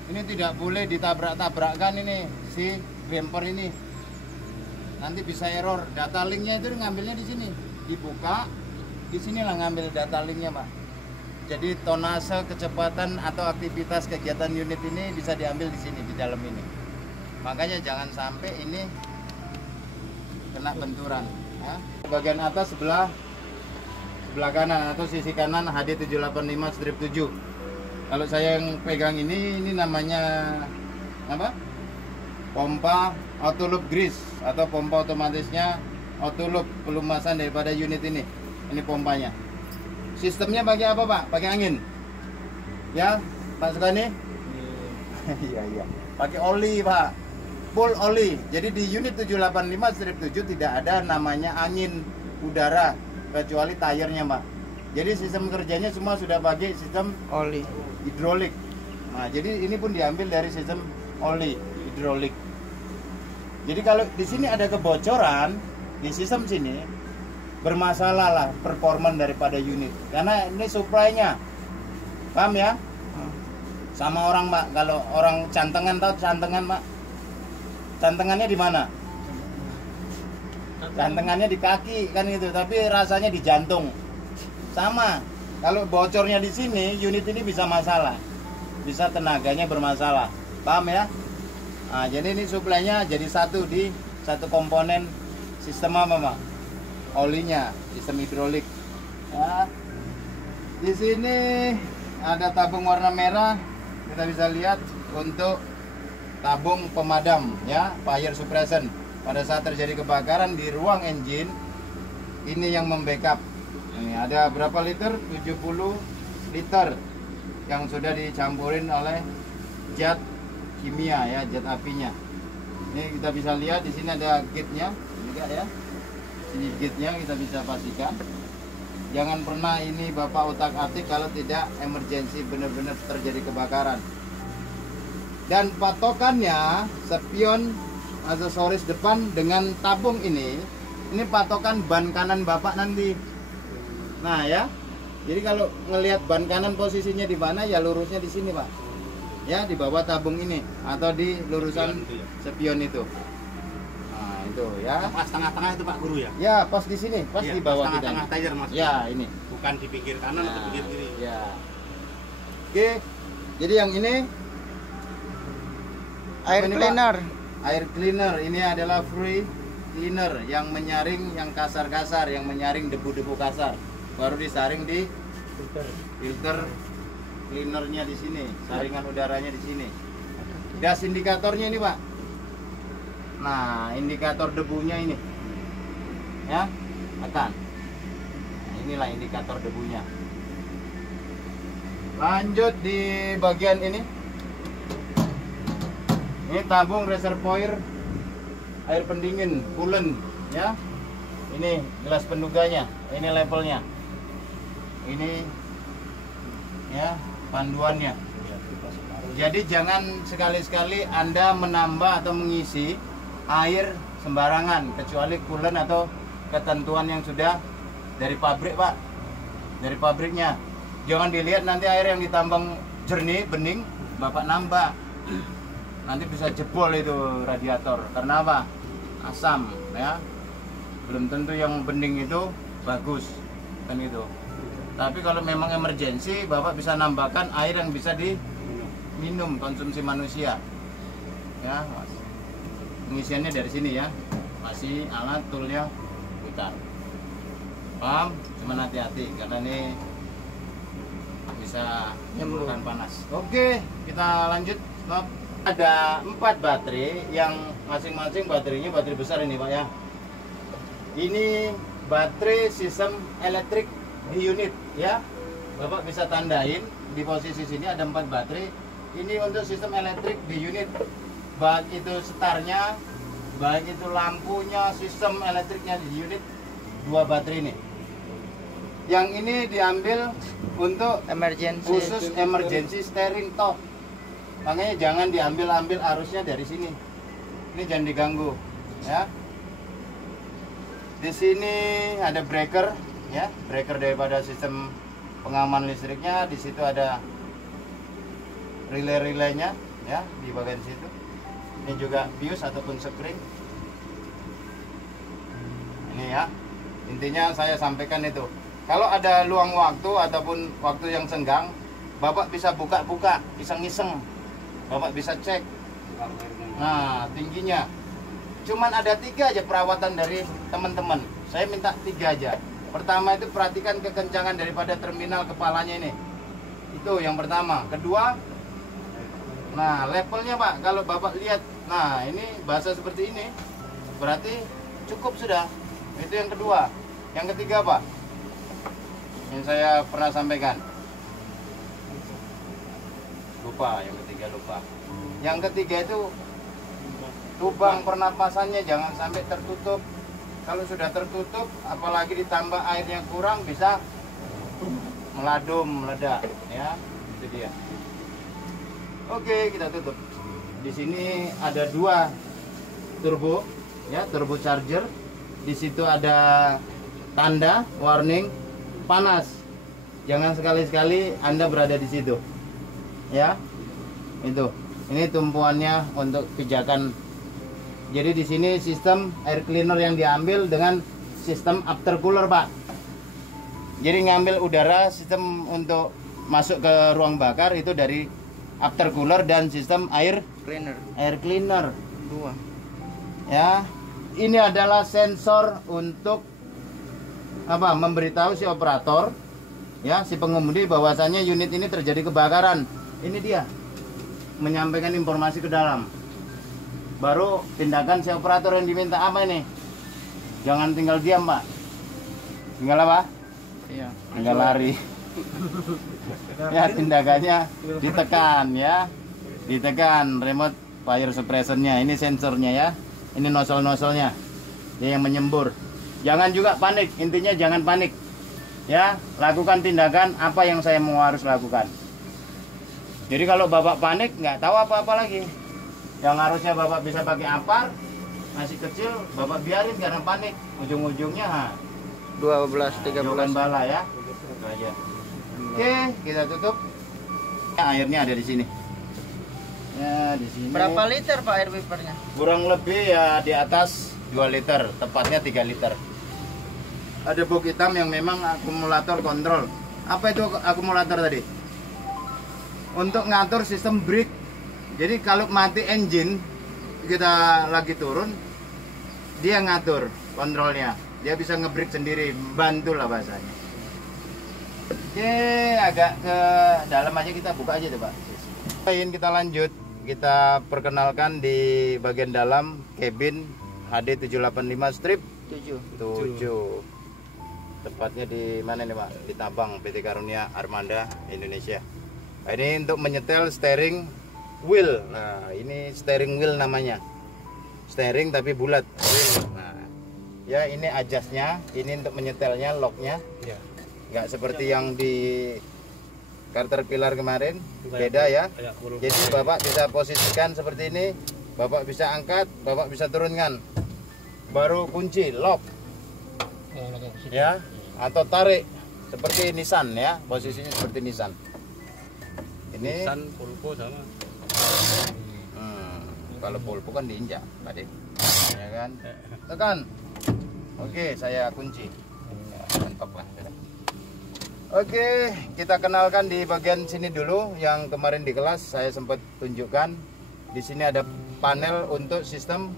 Ini tidak boleh ditabrak-tabrakkan ini si bumper ini. Nanti bisa error. Data linknya itu ngambilnya di sini. Dibuka, di sinilah ngambil data linknya, Pak. Jadi tonase, kecepatan atau aktivitas kegiatan unit ini bisa diambil di sini, di dalam ini. Makanya jangan sampai ini kena benturan. Ya. Bagian atas sebelah kanan atau sisi kanan HD785-7. Kalau saya yang pegang ini namanya apa? Pompa auto loop grease atau pompa otomatisnya auto loop, pelumasan daripada unit ini. Ini pompanya. Sistemnya pakai apa, Pak? Pakai angin. Ya, Pak Sukani? Iya. Pakai oli, Pak. Full oli. Jadi di unit 785-7 tidak ada namanya angin udara kecuali tayarnya, Pak. Jadi sistem kerjanya semua sudah pakai sistem Oli. hidrolik. Nah, jadi ini pun diambil dari sistem oli hidrolik. Jadi kalau di sini ada kebocoran di sistem sini, bermasalah lah performa daripada unit. Karena ini supply-nya. Paham ya? Sama orang, Pak. Kalau orang cantengan, tahu cantengan, Pak? Cantengannya di mana? Cantengannya di kaki kan gitu, tapi rasanya di jantung. Sama. Kalau bocornya di sini, unit ini bisa masalah. Bisa tenaganya bermasalah. Paham ya? Nah, jadi ini suplainya jadi satu di satu komponen sistem apa, Pak? Olinya, sistem hidrolik. Ya. Di sini ada tabung warna merah. Kita bisa lihat untuk tabung pemadam ya, fire suppression. Pada saat terjadi kebakaran di ruang engine, ini yang membackup. Ini ada berapa liter? 70 liter yang sudah dicampurin oleh zat kimia ya, zat apinya. Ini kita bisa lihat di sini ada gate-nya juga ya. Sini gate-nya kita bisa pastikan. Jangan pernah ini Bapak utak-atik kalau tidak emergensi, benar-benar terjadi kebakaran. Dan patokannya spion aksesoris depan dengan tabung ini patokan ban kanan Bapak nanti. Nah ya, jadi kalau ngelihat ban kanan posisinya di mana ya lurusnya di sini, Pak. ya di bawah tabung ini atau di lurusan Spion itu ya? spion itu. Nah itu ya. Pas tengah-tengah itu Pak Guru ya? Ya pas di sini, pas Iya, di bawah pas kita. tengah-tengah ini. tire mas. Ya ini. Bukan di pinggir kanan atau pinggir kiri. Ya. Oke, jadi yang ini Air ini, Pak? cleaner. Air cleaner ini adalah free cleaner yang menyaring yang kasar-kasar, yang menyaring debu-debu kasar. Baru disaring di filter cleanernya di sini, saringan udaranya di sini. Gas indikatornya ini, Pak. Nah, indikator debunya ini. Ya, akan. Nah, inilah indikator debunya. Lanjut di bagian ini. Ini tabung reservoir air pendingin, coolant, ya. Ini gelas penduganya, ini levelnya. Ini ya, panduannya. Jadi jangan sekali-sekali Anda menambah atau mengisi air sembarangan kecuali coolant atau ketentuan yang sudah dari pabrik, Pak. Dari pabriknya. Jangan dilihat nanti air yang ditambang jernih, bening, Bapak nambah. Nanti bisa jebol itu radiator. Karena apa? Asam, ya. Belum tentu yang bening itu bagus, kan itu. Tapi kalau memang emergensi, Bapak bisa nambahkan air yang bisa diminum konsumsi manusia. Ya, Mas. Pengisiannya dari sini ya. Masih alat toolnya putar. Paham? Cuman hati-hati karena ini bisa menimbulkan panas. Oke, kita lanjut. Stop. Ada 4 baterai yang masing-masing baterainya baterai besar ini, Pak ya. Ini baterai sistem elektrik di unit ya. Bapak bisa tandain di posisi sini ada 4 baterai. Ini untuk sistem elektrik di unit. Baik itu setarnya, baik itu lampunya, sistem elektriknya di unit 2 baterai ini. Yang ini diambil untuk Emergency. khusus emergency steering top. Makanya jangan diambil arusnya dari sini. Ini jangan diganggu, ya. Di sini ada breaker, ya, breaker daripada sistem pengaman listriknya. Di situ ada relay-relaynya, ya, di bagian situ. Ini juga fuse ataupun spring. Ini ya. Intinya saya sampaikan itu. Kalau ada luang waktu ataupun waktu yang senggang, Bapak bisa buka-buka, iseng-iseng. Bapak bisa cek. Nah, tingginya. Cuman ada 3 aja perawatan dari teman-teman. Saya minta 3 aja. Pertama itu perhatikan kekencangan daripada terminal kepalanya ini. Itu yang pertama. Kedua, nah levelnya Pak, kalau Bapak lihat, nah ini bahasa seperti ini, berarti cukup sudah. Itu yang kedua. Yang ketiga Pak, yang saya pernah sampaikan. Lupa, yang ketiga lupa. Yang ketiga itu lubang pernapasannya jangan sampai tertutup. Kalau sudah tertutup, apalagi ditambah airnya kurang, bisa meladum, meledak, ya. Itu dia. Oke, kita tutup. Di sini ada 2 turbo, ya, turbo charger. Di situ ada tanda warning panas. Jangan sekali-sekali Anda berada di situ. Ya, itu. Ini tumpuannya untuk pijakan. Jadi di sini sistem air cleaner yang diambil dengan sistem aftercooler, Pak. Jadi ngambil udara sistem untuk masuk ke ruang bakar itu dari aftercooler dan sistem air cleaner. 2. Ya, ini adalah sensor untuk apa? Memberitahu si operator, ya, si pengemudi bahwasanya unit ini terjadi kebakaran. Ini dia menyampaikan informasi ke dalam. Baru tindakan si operator yang diminta apa ini? Jangan tinggal diam, Pak. Tinggal apa? Iya. Tinggal lari. Ya, tindakannya ditekan, ya. Ditekan remote fire suppressionnya. Ini sensornya, ya. Ini nozzle-nozzlenya. Dia yang menyembur. Jangan juga panik. Intinya jangan panik. Ya, lakukan tindakan apa yang saya mau harus lakukan. Jadi kalau Bapak panik, nggak tahu apa-apa lagi. Yang harusnya Bapak bisa pakai apar, masih kecil, Bapak biarin karena panik. Ujung-ujungnya 12, jauhkan 13. bala, ya. Itu aja. Oke, kita tutup. Airnya ada di sini. Ya, di sini. Berapa liter Pak air wipernya? Kurang lebih ya di atas 2 liter, tepatnya 3 liter. Ada box hitam yang memang akumulator kontrol. Apa itu akumulator tadi? Untuk ngatur sistem brake. Jadi kalau mati engine, kita lagi turun, dia ngatur kontrolnya. Dia bisa nge-brake sendiri, bantu lah bahasanya. Oke, agak ke dalam aja, kita buka aja tuh Pak. Kita lanjut, kita perkenalkan di bagian dalam cabin HD 785 strip 7. Tepatnya di mana nih Pak? Di Tabang, PT Karunia Armada Indonesia. Nah, ini untuk menyetel steering wheel. Nah, ini steering wheel namanya. Steering tapi bulat. Nah, ya ini adjustnya. Ini untuk menyetelnya, locknya. Ya. Nggak seperti yang di Caterpillar kemarin, beda ya. Jadi Bapak bisa posisikan seperti ini. Bapak bisa angkat, Bapak bisa turunkan. Baru kunci, lock. Ya, atau tarik seperti Nissan ya, posisinya seperti Nissan. Ini Nissan Pulpo sama. Kalau Pulpo kan diinjak tadi, ya kan? Tekan. Oke, saya kunci. Ya, mantap lah. Oke, kita kenalkan di bagian sini dulu. Yang kemarin di kelas saya sempat tunjukkan. Di sini ada panel untuk sistem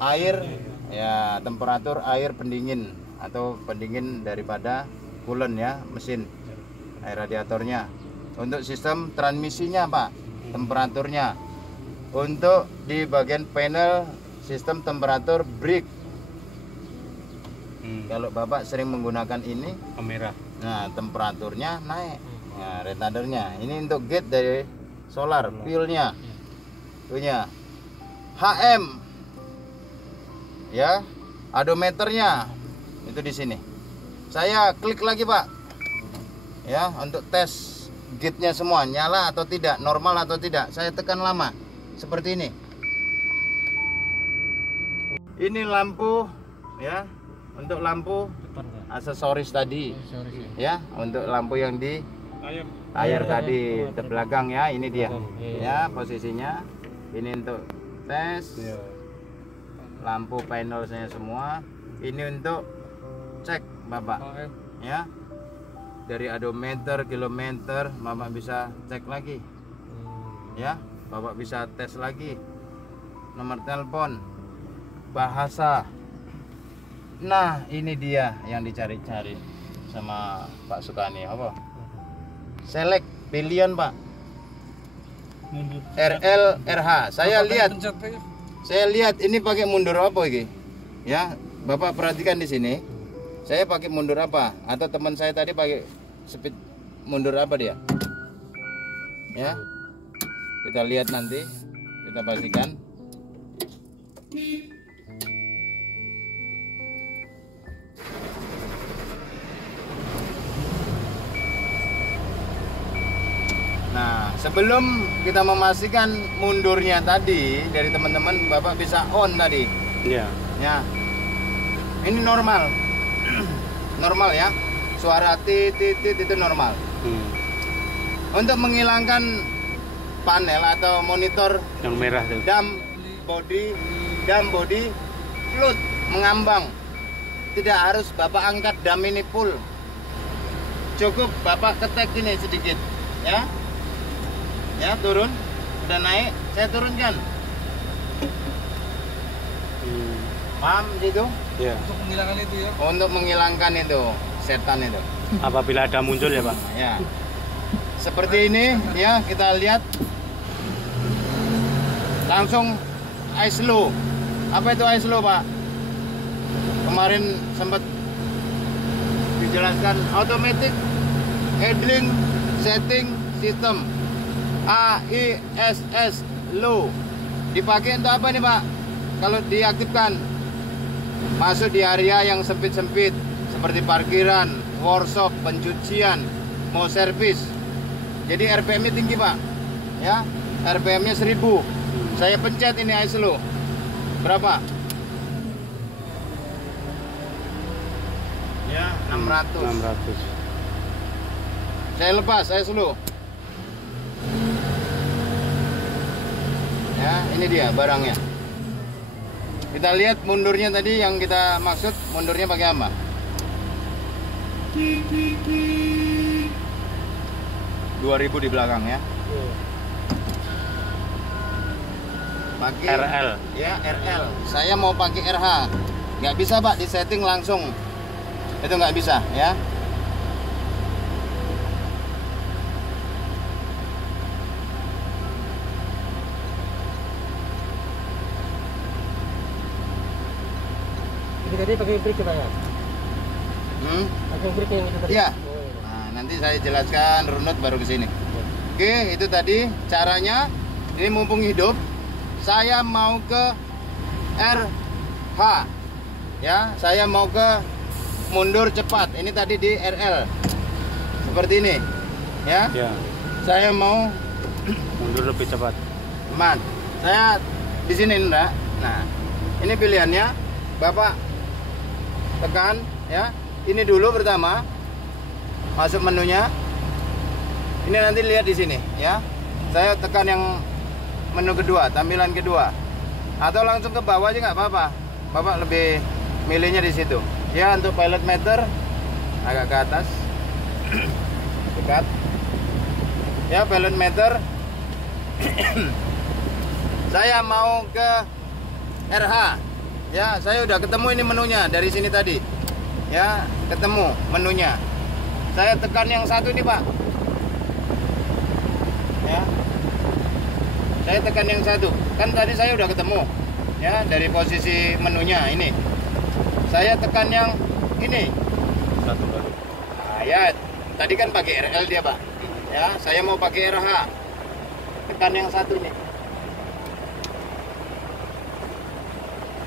air, ya temperatur air pendingin atau pendingin daripada coolant ya, mesin air radiatornya. Untuk sistem transmisinya Pak, temperaturnya. Untuk di bagian panel sistem temperatur brake. Kalau Bapak sering menggunakan ini, Kamera. nah temperaturnya naik. Nah, retardernya. Ini untuk gate dari solar, fuelnya, itunya. HM, ya, odometernya itu di sini. Saya klik lagi Pak, ya, untuk tes gate-nya semua nyala atau tidak, normal atau tidak. Saya tekan lama, seperti ini. Ini lampu, ya. Untuk lampu aksesoris tadi, ya, untuk lampu yang di air tadi terbelakang ya, ini dia, ya posisinya. Ini untuk tes lampu panel saya semua. Ini untuk cek Bapak, ya, dari odometer, kilometer, Bapak bisa cek lagi, ya, Bapak bisa tes lagi. Nomor telepon, bahasa. Nah, ini dia yang dicari-cari sama Pak Sukani. Apa? Select pilihan Pak. RL RH. Saya lihat ini pakai mundur apa ini? Ya, Bapak perhatikan di sini. Saya pakai mundur apa? Atau teman saya tadi pakai speed mundur apa dia? Ya. Kita lihat nanti. Kita pastikan. Nah, sebelum kita memastikan mundurnya tadi dari teman-teman, Bapak bisa on tadi. Iya. Ya. Ini normal. Normal ya. Suara titit itu normal. Untuk menghilangkan panel atau monitor Yang merah tuh. dam body fluid mengambang. Tidak harus Bapak angkat dam ini full. Cukup Bapak ketek ini sedikit, ya. Ya, turun, udah naik, saya turunkan. Paham itu? Iya. Untuk menghilangkan itu ya. Untuk menghilangkan itu setan itu. Apabila ada muncul ya Pak. Ya. Seperti ini ya, kita lihat. Langsung ice low. Apa itu ice low, Pak? Kemarin sempat dijelaskan automatic idling setting system. AISS low. Dipakai untuk apa nih Pak? Kalau diaktifkan, masuk di area yang sempit-sempit seperti parkiran, workshop, pencucian, mau servis. Jadi RPM-nya tinggi Pak, ya, RPM-nya 1000. Saya pencet ini ISO low. Berapa? Ya, 600. 600. Saya lepas ISO low. Ya, ini dia barangnya. Kita lihat mundurnya tadi yang kita maksud, mundurnya pakai apa? Iya. 2000 di belakang ya. Pakai RL. Ya, RL. Saya mau pakai RH. Nggak bisa, Pak, di setting langsung. Itu nggak bisa ya. Ini tadi pakai break ya, Pak ya? Pakai break yang itu tadi. Iya. Oh, iya. Nah, nanti saya jelaskan runut baru ke sini. Oke, itu tadi caranya. Ini mumpung hidup, saya mau ke RH. Ya, saya mau ke mundur cepat. Ini tadi di RL. Seperti ini. Ya. Ya. Saya mau Mundur lebih cepat. Mat, saya di sini enggak. Nah, ini pilihannya. Bapak tekan ya. Ini dulu pertama. Masuk menunya. Ini nanti lihat di sini ya. Saya tekan yang menu kedua, tampilan kedua. Atau langsung ke bawah aja nggak apa-apa. Bapak lebih milihnya di situ. Ya, untuk pilot meter agak ke atas. Dekat. Ya, pilot meter. Saya mau ke RH. Ya, saya udah ketemu ini menunya dari sini tadi. Ya, ketemu menunya. Saya tekan yang satu ini, Pak. Ya. Saya tekan yang satu. Kan tadi saya udah ketemu. Ya, dari posisi menunya ini. Saya tekan yang ini. Satu kali. Nah, ya, tadi kan pakai RL dia, Pak. Ya, saya mau pakai RH. Tekan yang satu nih.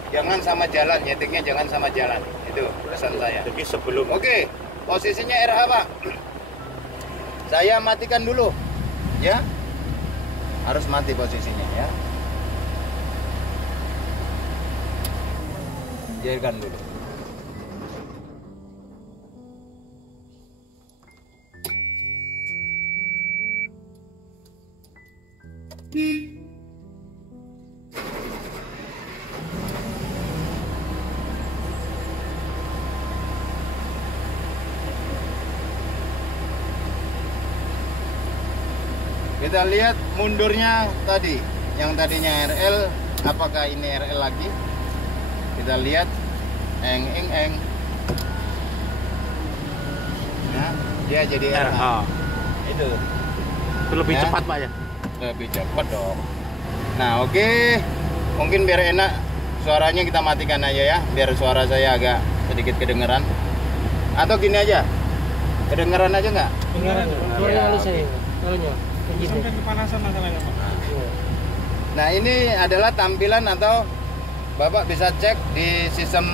Jangan sama jalan, nyetingnya jangan sama jalan. Itu pesan saya. Jadi sebelum Oke, posisinya RH, Pak. Saya matikan dulu. Ya. Harus mati posisinya ya. Biarkan dulu. Kita lihat mundurnya tadi, yang tadinya RL, apakah ini RL lagi? Kita lihat, eng. Nah, dia jadi RH. Itu lebih Ya. cepat Pak ya. lebih cepat dong. Nah, oke, mungkin biar enak suaranya kita matikan aja ya, biar suara saya agak sedikit kedengeran. Atau gini aja, kedengeran aja nggak? Kedengaran. Suaranya halus oke. ya. Suaranya. Kayak gitu. Sampai kepanasan masalahnya, Pak. Iya. Nah, ini adalah tampilan atau Bapak bisa cek di sistem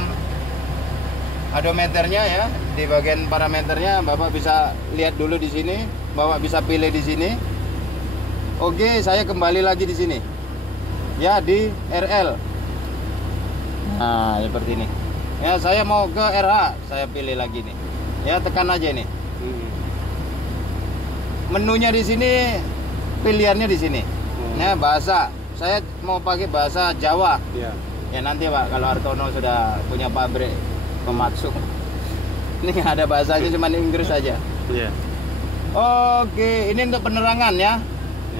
odometernya ya, di bagian parameternya Bapak bisa lihat dulu di sini, Bapak bisa pilih di sini. Oke, saya kembali lagi di sini. Ya, di RL. Nah, seperti ini. Ya, saya mau ke RH, saya pilih lagi nih. Ya, tekan aja nih. Menunya di sini, pilihannya di sini. Ya, bahasa. Saya mau pakai bahasa Jawa. Iya. Ya nanti Pak, kalau Hartono sudah punya pabrik pemaksud. Ini nggak ada bahasanya, cuma Inggris saja. Iya. Oke, ini untuk penerangan ya.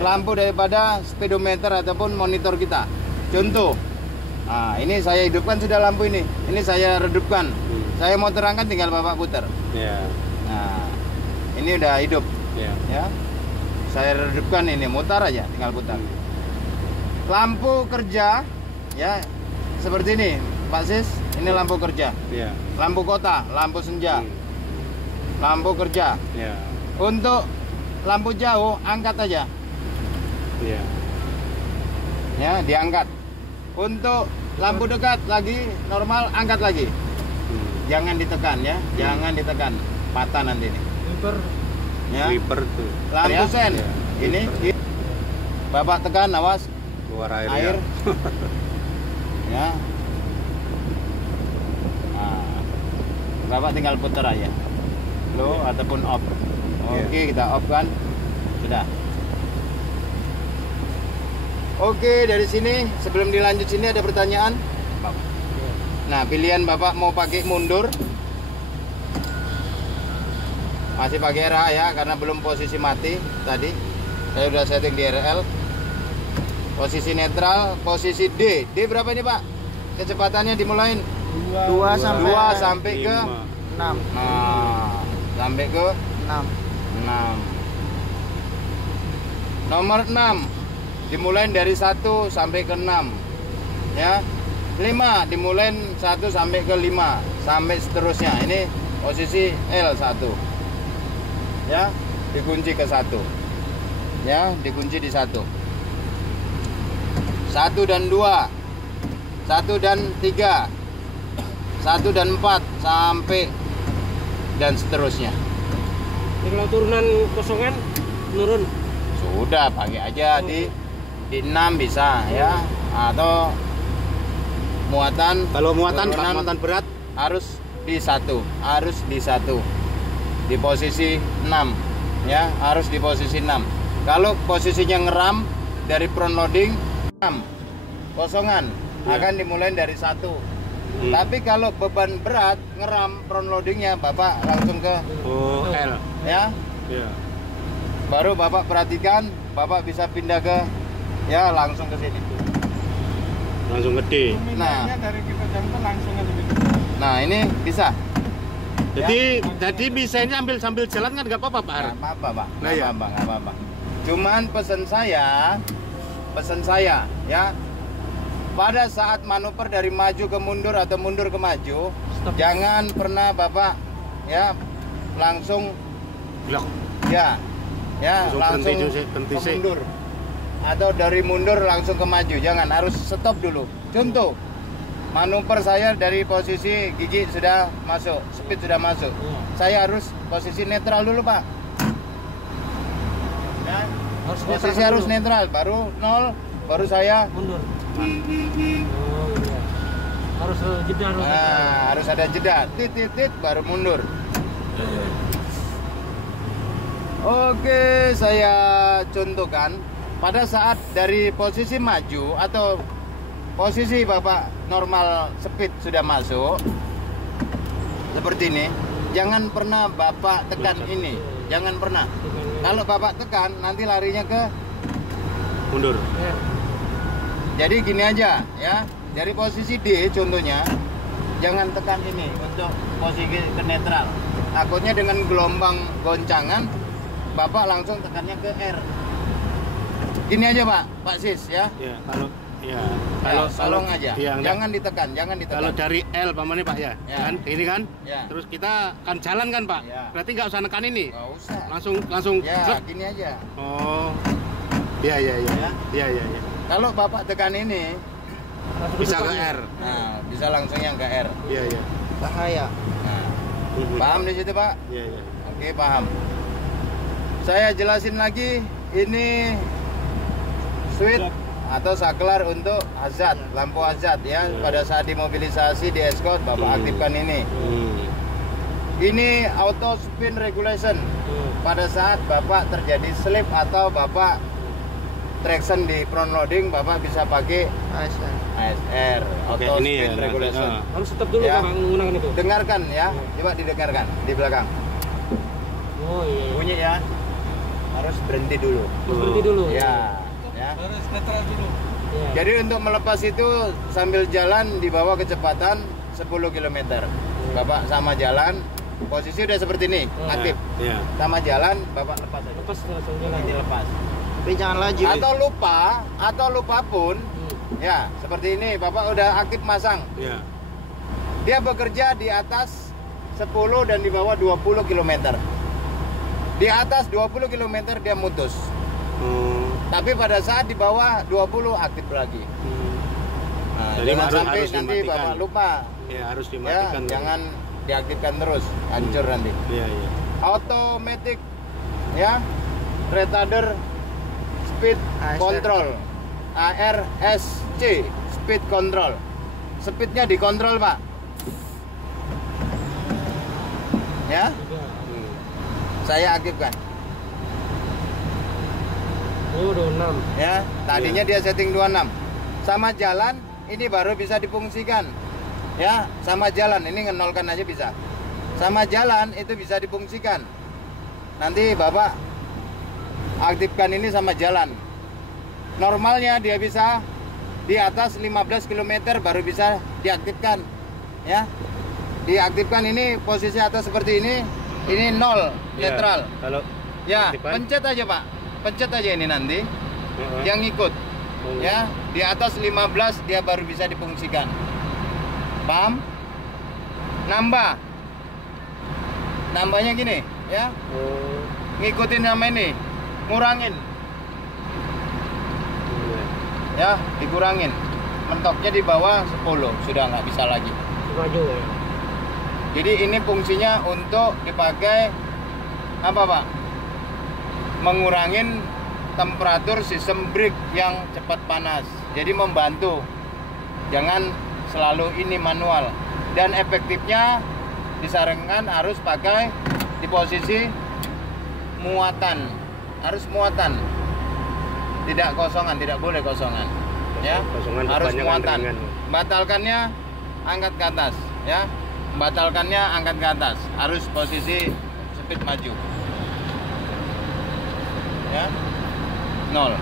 Lampu daripada speedometer ataupun monitor kita. Contoh. Nah, ini saya hidupkan sudah lampu ini. Ini saya redupkan. Saya mau terangkan tinggal Bapak putar. Iya. Nah, ini udah hidup Iya. ya. Saya redupkan ini, mutar aja, tinggal putar. Lampu kerja ya seperti ini, Pak Sis. Ini lampu kerja. Iya. Lampu kota, lampu senja, lampu kerja. Iya. Untuk lampu jauh angkat aja, Iya. ya diangkat. Untuk lampu dekat lagi normal angkat lagi. Jangan ditekan ya, jangan ditekan, patah nanti ini. Wiper. Ya. Wiper tuh. Lampu Ya. sen, Iya. ini Wiper. Bapak tekan, awas Keluar air. air. Ya. Ya. Nah, Bapak tinggal putar aja, low ataupun off. Oke, kita off kan, sudah. Oke, dari sini sebelum dilanjut sini ada pertanyaan. Nah, pilihan Bapak mau pakai mundur. Masih pakai RA ya, karena belum posisi mati tadi. Saya udah setting di RL. Posisi netral, posisi D. D berapa ini, Pak? Kecepatannya dimulain 2 sampai ke 6. Nah, sampai ke 6. 6. Nomor 6 dimulai dari 1 sampai ke 6. Ya. 5 dimulai 1 sampai ke 5 sampai seterusnya. Ini posisi L1. Ya, dikunci ke 1. Ya, dikunci di 1. 1 dan 2. 1 dan 3. 1 dan 4 sampai dan seterusnya. Jadi kalau turunan kosongan nurun. Sudah pakai aja di 6 bisa ya, atau muatan, Kalau muatan turunan muatan berat harus di 1, di posisi 6 ya, harus di posisi 6. Kalau posisinya ngeram dari front loading 6 kosongan Ya. akan dimulai dari 1. Tapi kalau beban berat ngeram front loadingnya, Bapak langsung ke L. ya, Iya. baru Bapak perhatikan, Bapak bisa pindah ke ya, langsung ke sini. Langsung gede. Nah, dari kita jangkau langsung aja gitu. nah ini bisa. Jadi bisanya sambil jalan kan nggak apa-apa, Pak Har? Nggak apa-apa, Pak. Nah, Nggak ya. apa-apa, nggak apa-apa. Cuman pesan saya ya, pada saat manuver dari maju ke mundur atau mundur ke maju, Stop. jangan pernah Bapak ya langsung Blok. ya langsung berhenti ke sih. mundur atau dari mundur langsung ke maju. Jangan, harus stop dulu. Contoh, manuver saya dari posisi gigi sudah masuk, speed sudah masuk. Saya harus posisi netral dulu, Pak. Ya, posisi harus netral, baru 0, baru saya. Mundur. Oh iya. Harus jeda. Nah, harus ada jeda, tit baru mundur. Oke, saya contohkan. Pada saat dari posisi maju atau posisi Bapak normal speed sudah masuk seperti ini, jangan pernah Bapak tekan ini, jangan pernah. Kalau Bapak tekan, nanti larinya ke. Mundur. Jadi gini aja ya, dari posisi D contohnya, jangan tekan ini untuk posisi ke netral. Takutnya dengan gelombang goncangan Bapak langsung tekannya ke R. Gini aja, Pak Sis ya. Ya, kalau Tolong aja. iya, enggak. Jangan ditekan. Kalau dari L pamannya Pak ya, Ya. kan ini kan, Ya. terus kita kan jalan kan Pak, Ya. berarti nggak usah nekan ini, Nggak usah. langsung Ya, zep. gini aja. Oh, iya. Ya. Iya. Kalau Bapak tekan ini, Bisa ke R. nah, bisa langsung yang ke R. Iya. Bahaya. Nah, paham di situ, Pak? Iya. Oke, paham. Saya jelasin lagi, ini switch atau saklar untuk hazard, lampu hazard ya. Pada saat dimobilisasi di escort, Bapak aktifkan ini. Ini auto spin regulation. Pada saat Bapak terjadi slip atau Bapak traction di front loading, Bapak bisa pakai ASR, Oke, auto ini spin ya, regulation. Harus stop dulu Ya. Pak menggunakan itu. Dengarkan ya, coba didengarkan di belakang. Oh iya. Bunyi ya, harus berhenti dulu. Terus berhenti dulu. Ya. Harus netral dulu. Iya. Jadi untuk melepas itu sambil jalan di bawah kecepatan 10 km. Bapak sama jalan, posisi udah seperti ini, aktif. Iya. Sama jalan, Bapak lepas aja. Lepas langsung jalan. Ini lepas. Tapi jangan laju. Atau lupa pun, ya seperti ini, Bapak udah aktif masang. Iya. Dia bekerja di atas 10 dan di bawah 20 km. Di atas 20 km dia mutus. Tapi pada saat di bawah 20 aktif lagi. Nah, Jadi jangan sampai harus nanti dimatikan. Bapak lupa. Ya, harus Ya, dimatikan. jangan diaktifkan terus, hancur nanti. Iya. Automatic ya, retarder speed control, ARSC, speed control. Speednya dikontrol, Pak. Ya, saya aktifkan. Oh, 26. Ya, tadinya dia setting 26. Sama jalan ini baru bisa difungsikan. Ya, sama jalan ini ngenolkan aja bisa. Sama jalan itu bisa difungsikan. Nanti Bapak aktifkan ini sama jalan. Normalnya dia bisa di atas 15 km baru bisa diaktifkan. Ya. Diaktifkan ini posisi atas seperti ini 0 netral. Kalau Ya, aktifan. pencet aja Pak. Pencet aja ini nanti. Yang ngikut. Ya, di atas 15 dia baru bisa difungsikan. Paham? Nambah. Nambahnya gini, ya. Oh, Ngikutin sama ini. Ngurangin. iya. Ya, dikurangin. Mentoknya di bawah 10, sudah nggak bisa lagi. Maju ya. Jadi ini fungsinya untuk dipakai apa Pak? Mengurangin temperatur sistem brake yang cepat panas. Jadi membantu. Jangan selalu ini manual. Dan efektifnya disarankan harus pakai di posisi muatan. Harus muatan. Tidak kosongan, tidak boleh kosongan. Ya, Kosongan harus depannya kan muatan. ringan. Batalkannya angkat ke atas, ya. Batalkannya angkat ke atas. Harus posisi speed maju. Ya. 0.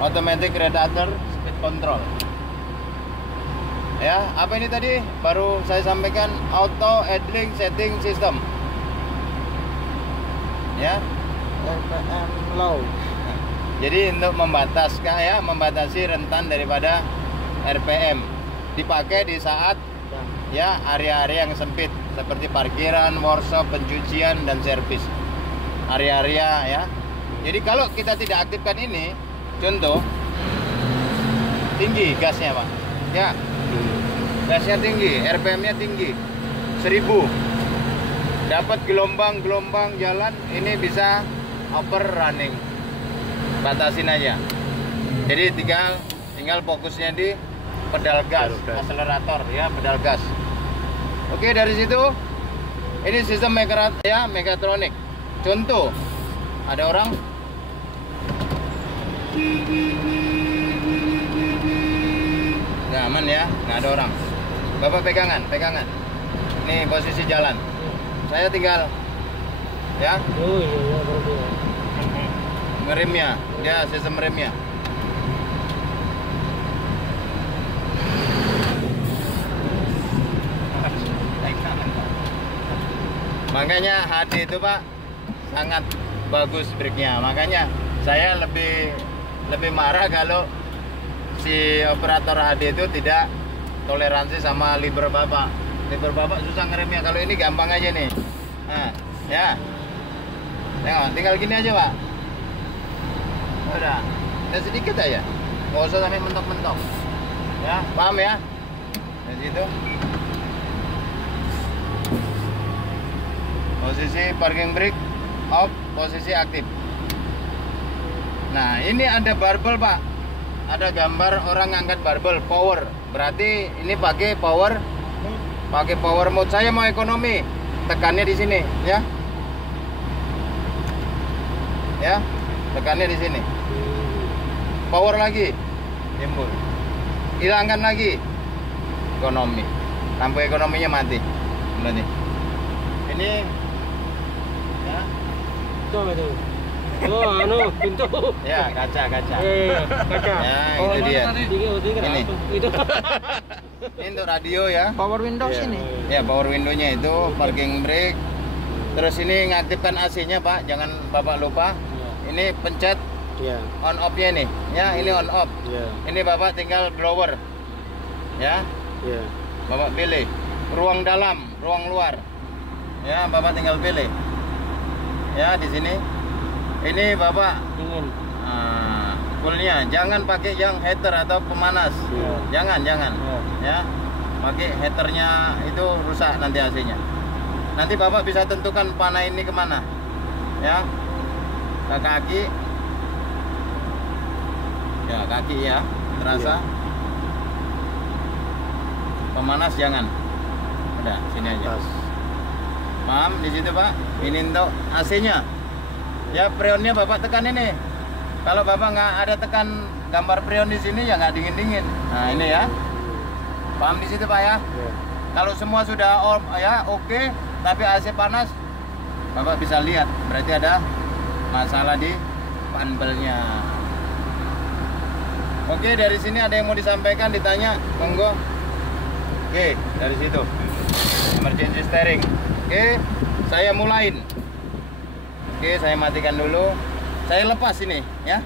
Automatic radiator speed control. Ya, apa ini tadi? Baru saya sampaikan auto idling setting system. Ya. RPM low. Jadi untuk membatasi rentan daripada RPM dipakai di saat ya area-area yang sempit seperti parkiran, workshop, pencucian dan servis. Area-area ya. Jadi kalau kita tidak aktifkan ini, contoh tinggi gasnya, Pak. Ya, gasnya tinggi, RPM-nya tinggi. 1000. Dapat gelombang-gelombang jalan ini bisa overrunning. Batasin aja. Jadi tinggal fokusnya di pedal gas, akselerator ya, pedal gas. Oke, dari situ ini sistem mekatronik. Contoh, ada orang nggak aman ya, nggak ada orang. Bapak pegangan. Ini posisi jalan. Saya tinggal ya Oh iya, baru ya. ngeremnya, dia sistem remnya. Makanya HD itu Pak sangat bagus brake-nya. Makanya saya lebih marah kalau si operator HD itu tidak toleransi sama liver Bapak. Liver Bapak susah ngeremnya. Kalau ini gampang aja nih. Nah, ya. Tengok, tinggal gini aja Pak. Udah, sedikit aja. Nggak usah sampai mentok-mentok. Ya, paham ya? Dari situ. Posisi parking brake off, posisi aktif. Nah, ini ada barbel Pak. Ada gambar orang ngangkat barbel power. Berarti ini pakai power mode. Saya mau ekonomi. Tekannya di sini, ya. Ya, tekannya di sini. Power lagi, timbul. Hilangkan lagi, ekonomi. Lampu ekonominya mati. Berarti. Ini, ya. Itu apa itu? Oh, pintu. Ya, kaca. Kaca. Ya, itu dia. Ini. Itu. Ini untuk radio ya. Power Windows ini. Ya, power window-nya itu, parking brake. Terus ini ngaktifkan AC-nya Pak, jangan Bapak lupa. Ini pencet Iya. on off-nya nih. Ya, ini on off. Iya. Ini Bapak tinggal blower. Ya, Iya. Bapak pilih ruang dalam, ruang luar. Ya, Bapak tinggal pilih. Ya, di sini. Ini Bapak Dingin. fullnya, jangan pakai yang heater atau pemanas. Iya. Jangan. Ya, pakai heaternya itu rusak nanti AC-nya. Nanti Bapak bisa tentukan panah ini kemana. Ya, ke kaki. Ya, kaki ya, terasa. Iya. Pemanas jangan. Udah, sini aja. Pas. Paham di situ Pak? Ini untuk AC-nya. Ya freonnya Bapak tekan ini. Kalau Bapak nggak ada tekan gambar freon di sini ya nggak dingin-dingin. Nah ini ya. Paham di situ Pak ya? Ya. Kalau semua sudah ya oke, tapi AC panas, Bapak bisa lihat berarti ada masalah di panbelnya. Oke, dari sini ada yang mau disampaikan, ditanya, monggo. Oke, dari situ emergency steering. Oke, saya mulain. Oke, saya matikan dulu. Saya lepas ini ya.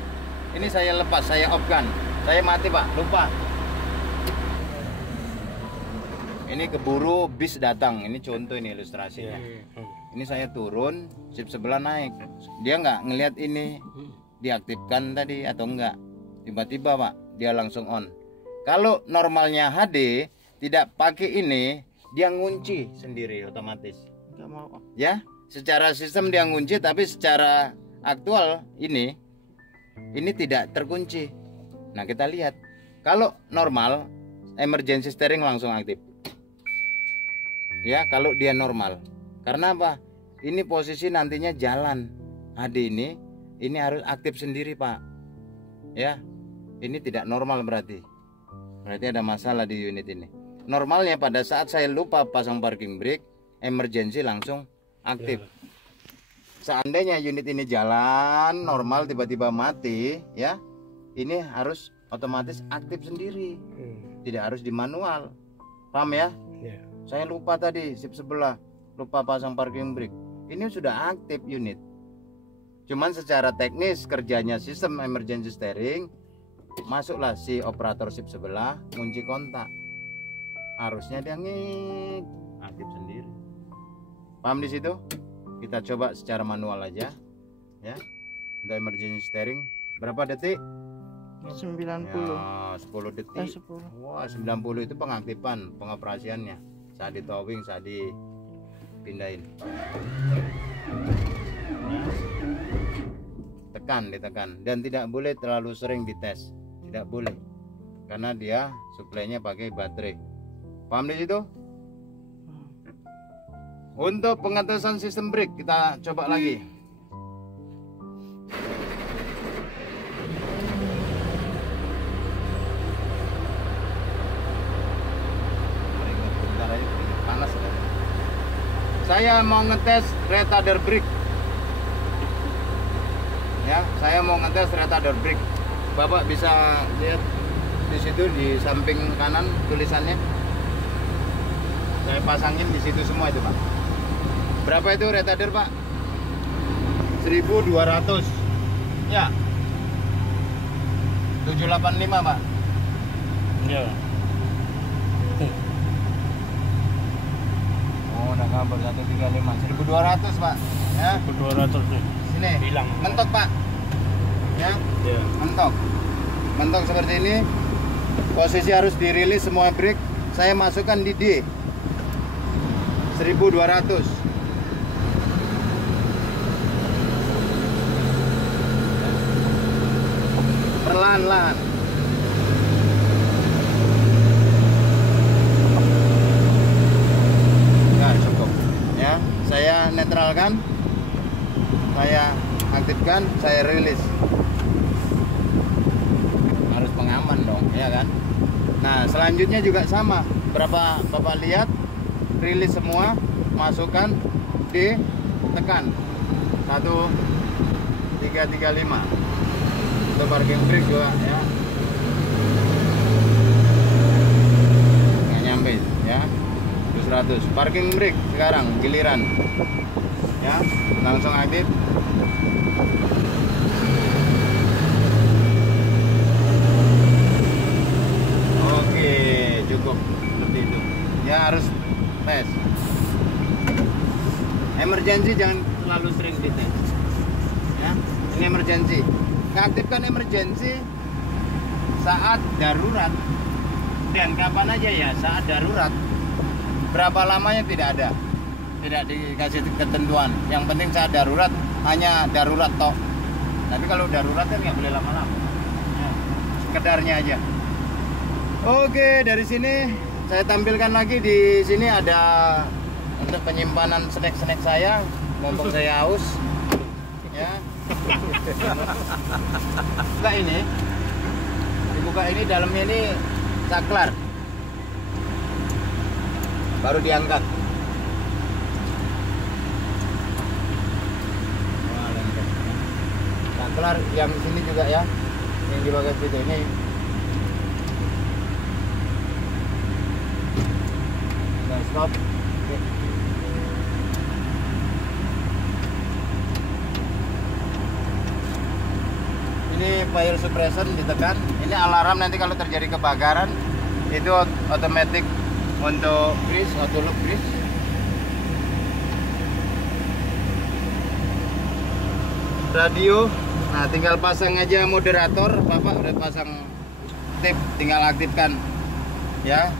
Ini saya lepas, saya off-kan. Saya mati Pak, lupa. Ini keburu bis datang. Ini contoh ini ilustrasinya. Ini saya turun, sip sebelah naik. Dia nggak ngelihat ini diaktifkan tadi atau enggak. Tiba-tiba Pak, dia langsung on. Kalau normalnya HD tidak pakai ini, dia ngunci sendiri otomatis. Nggak mau. Ya, secara sistem dia ngunci, tapi secara aktual ini tidak terkunci. Nah kita lihat, kalau normal emergency steering langsung aktif. Ya, kalau dia normal. Karena apa? Ini posisi nantinya jalan HD ini harus aktif sendiri Pak. Ya, ini tidak normal berarti ada masalah di unit ini. Normalnya pada saat saya lupa pasang parking brake, emergency langsung aktif. Seandainya unit ini jalan normal tiba-tiba mati, ya, ini harus otomatis aktif sendiri, tidak harus di manual. Paham ya? Ya. Saya lupa tadi sip sebelah, lupa pasang parking brake. Ini sudah aktif unit. Cuman secara teknis kerjanya sistem emergency steering, masuklah si operator sip sebelah, kunci kontak. Harusnya dia ngik, aktif sendiri. Paham di situ? Kita coba secara manual aja, ya. Untuk emergency steering, berapa detik? 90. Ya, 10 detik. 10. Wah, 90 itu pengaktifan, pengoperasiannya. Saat di towing, saat dipindahin. Ditekan, dan tidak boleh terlalu sering dites. Tidak boleh, karena dia suplainya pakai baterai. Paham di situ? Untuk pengetesan sistem brake kita coba lagi. Bentar aja, panas ya. Saya mau ngetes retarder brake. Ya, saya mau ngetes retarder brake. Bapak bisa lihat di situ di samping kanan tulisannya. Saya pasangin di situ semua itu Pak. Berapa itu retarder Pak? 1200. Ya. 785 Pak. Ya. Oh, udah kabel 135. 1200 Pak. Ya. 200 nih. Sini. Hilang. Mentok Pak. Ya. Ya. Mentok seperti ini. Posisi harus dirilis semua brake. Saya masukkan di D 1200. Perlahan-lahan. Nah, cukup. Ya, saya netralkan. Saya aktifkan, saya rilis. Harus pengaman dong, ya kan? Nah, selanjutnya juga sama. Berapa Bapak lihat, rilis semua, masukkan, ditekan 1335. Untuk parking brake juga ya, nggak nyampe ya, 100. Parking brake sekarang giliran ya, langsung aktif. Oke, cukup seperti itu ya, harus tes. Emergency jangan terlalu sering dites ya. Ini emergency, aktifkan emergency saat darurat, dan kapan aja ya saat darurat. Berapa lamanya tidak ada, tidak dikasih ketentuan. Yang penting saat darurat, hanya darurat toh. Tapi kalau darurat kan nggak boleh lama-lama ya, sekedarnya aja. Oke, dari sini saya tampilkan lagi. Di sini ada untuk penyimpanan snack-snack saya, mumpung saya haus. Ya. Buka ini. Dibuka ini, dalamnya ini saklar. Baru diangkat. Saklar yang sini juga ya. Yang di bagian situ ini. Nah, stop. Oke. Ini fire suppression ditekan. Ini alarm nanti kalau terjadi kebakaran itu otomatis untuk grease, auto loop grease. Radio, nah tinggal pasang aja moderator. Bapak udah pasang tip, tinggal aktifkan ya.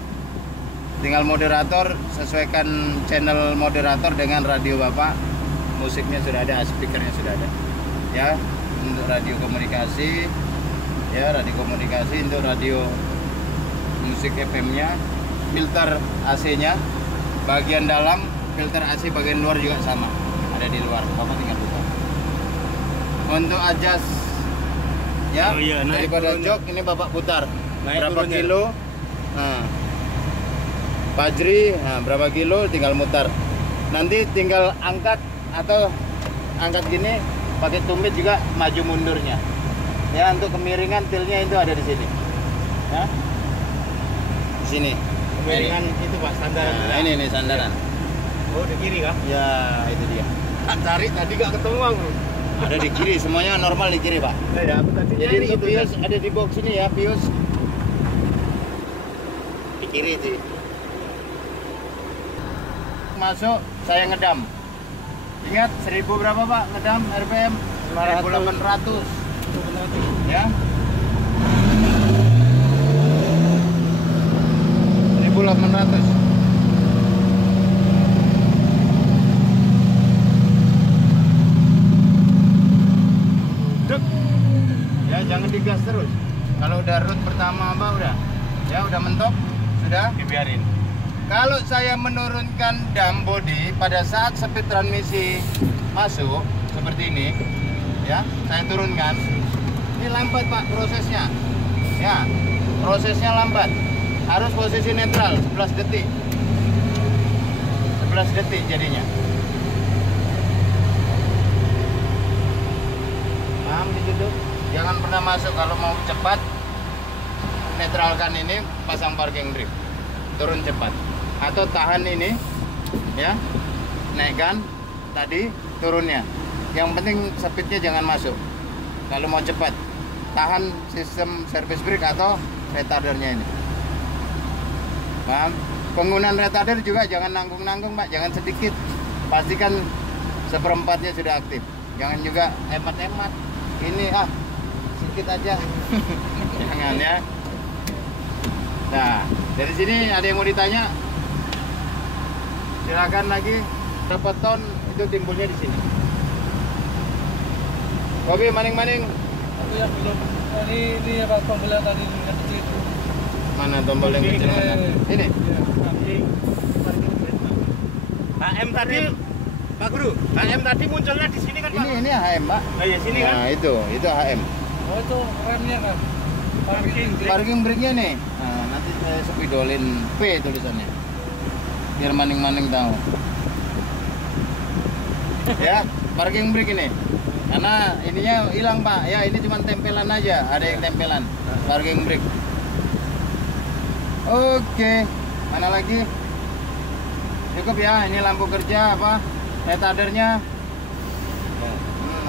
Tinggal moderator, sesuaikan channel moderator dengan radio Bapak. Musiknya sudah ada, speakernya sudah ada ya. Untuk radio komunikasi ya, radio komunikasi. Untuk radio musik FM-nya, filter AC-nya bagian dalam, filter AC bagian luar juga sama, ada di luar. Bapak tinggal buka. Untuk adjust ya, Oh iya, naik daripada turunnya. jok ini Bapak putar Naik berapa turunnya. kilo. Nah, Fajri, nah, berapa kilo tinggal mutar. Nanti tinggal angkat atau angkat gini pakai tumit juga maju mundurnya. Ya, untuk kemiringan tilnya itu ada di sini. Ya. Di sini. Kemiringan itu Pak standar. Nah, ini sandaran. Oh, di kiri kah? Ya, itu dia. Tak cari tadi gak ketemu aku. Ada di kiri, semuanya normal di kiri, Pak. Ya, aku tadi Jadi nyari untuk itu, pius ada di box ini ya, pius. Di kiri sih. Masuk, saya ngedam. Ingat 1000 berapa Pak ngedam RPM? 1800 ya. 1800. Dek. Ya jangan digas terus. Kalau udah root pertama Mbak udah. Ya udah mentok, sudah. dibiarin. Kalau saya menurunkan dam body pada saat speed transmisi masuk seperti ini, ya, saya turunkan. Ini lambat Pak prosesnya. Ya, prosesnya lambat. Harus posisi netral 11 detik. 11 detik jadinya. Paham di situ? Jangan pernah masuk kalau mau cepat. Netralkan ini, pasang parking brake. Turun cepat. Atau tahan ini ya, naikkan tadi, turunnya. Yang penting speednya jangan masuk. Kalau mau cepat, tahan sistem service brake atau retardernya ini. Paham? Penggunaan retarder juga jangan nanggung-nanggung Pak, jangan sedikit. Pastikan seperempatnya sudah aktif. Jangan juga hemat-hemat. Ini sedikit aja. Jangan ya. Nah, dari sini ada yang mau ditanya? Silakan lagi. Berapa ton itu timbulnya di sini? Kopi maning-maning. Ini apa pembelian tadi yang kecil itu. Mana tombol yang kecil mana? Ini. HM tadi, Pak Guru, HM tadi munculnya di sini kan Pak? Ini HM, Pak. Oh iya sini kan? Nah, itu HM. Oh itu remnya kan. Parking brake-nya nih. Nah, nanti saya spidolin P tulisannya. Biar maning-maning tahu. Ya, parking brake ini. Karena ininya hilang, Pak. Ya, ini cuma tempelan aja. Ada yang tempelan. Parking brake. Oke. Mana lagi? Cukup ya. Ini lampu kerja apa? Retardernya.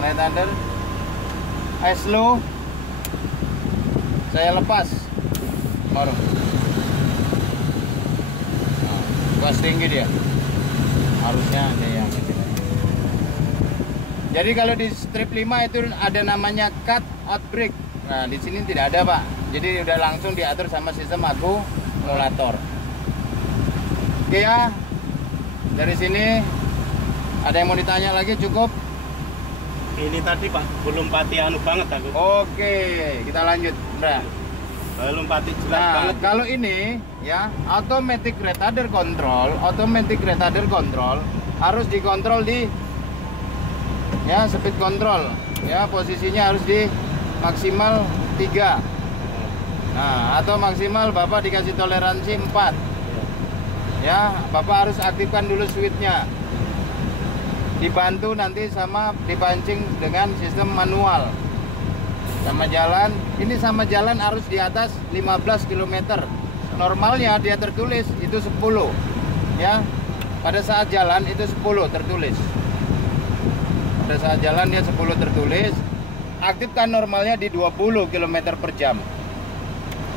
Retarder. Slow. Saya lepas. Baru. Gas tinggi dia. Harusnya ada yang kecil. Jadi kalau di strip 5 itu ada namanya cut out brake. Nah, di sini tidak ada, Pak. Jadi udah langsung diatur sama sistem akumulator. Oke ya. Dari sini ada yang mau ditanya lagi, cukup? Ini tadi Pak, belum pati anu banget aku. Oke, kita lanjut. Nah, lompati jelas Nah, banget. kalau ini ya automatic retarder control harus dikontrol di ya speed control ya, posisinya harus di maksimal 3. Nah, atau maksimal Bapak dikasih toleransi 4. Ya, Bapak harus aktifkan dulu switchnya. Dibantu nanti sama dipancing dengan sistem manual. Sama jalan, ini sama jalan harus di atas 15 km. Normalnya dia tertulis itu 10. Ya. Pada saat jalan itu 10 tertulis. Pada saat jalan dia 10 tertulis. Aktifkan normalnya di 20 km per jam.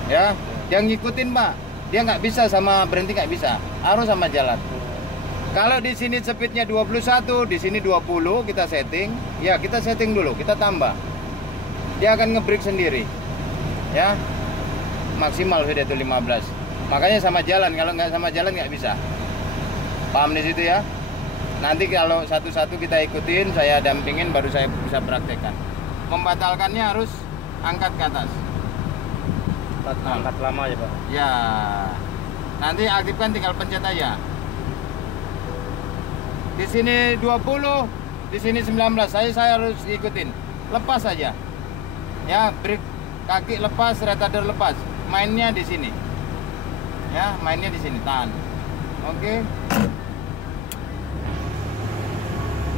Ya, yang ngikutin Pak, dia nggak bisa sama berhenti, nggak bisa, harus sama jalan. Kalau di sini speednya 21, di sini 20, kita setting. Ya, kita setting dulu, kita tambah. Dia akan nge-brake sendiri. Ya. Maksimal sudah itu 15. Makanya sama jalan, kalau nggak sama jalan nggak bisa. Paham di situ ya? Nanti kalau satu-satu kita ikutin, saya dampingin baru saya bisa praktekkan. Membatalkannya harus angkat ke atas. Angkat lama ya Pak. Ya. Nanti aktifkan, tinggal pencet aja. Di sini 20, di sini 19. Saya harus ikutin. Lepas aja. Ya, brake kaki lepas, retarder lepas. Mainnya di sini. Ya, mainnya di sini. Tahan. Oke.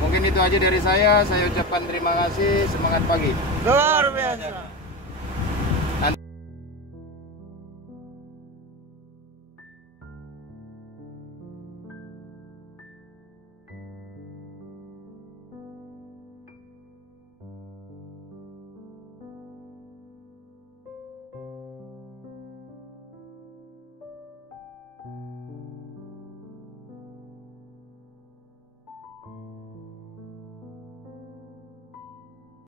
Mungkin itu aja dari saya. Saya ucapkan terima kasih. Semangat pagi. Luar biasa.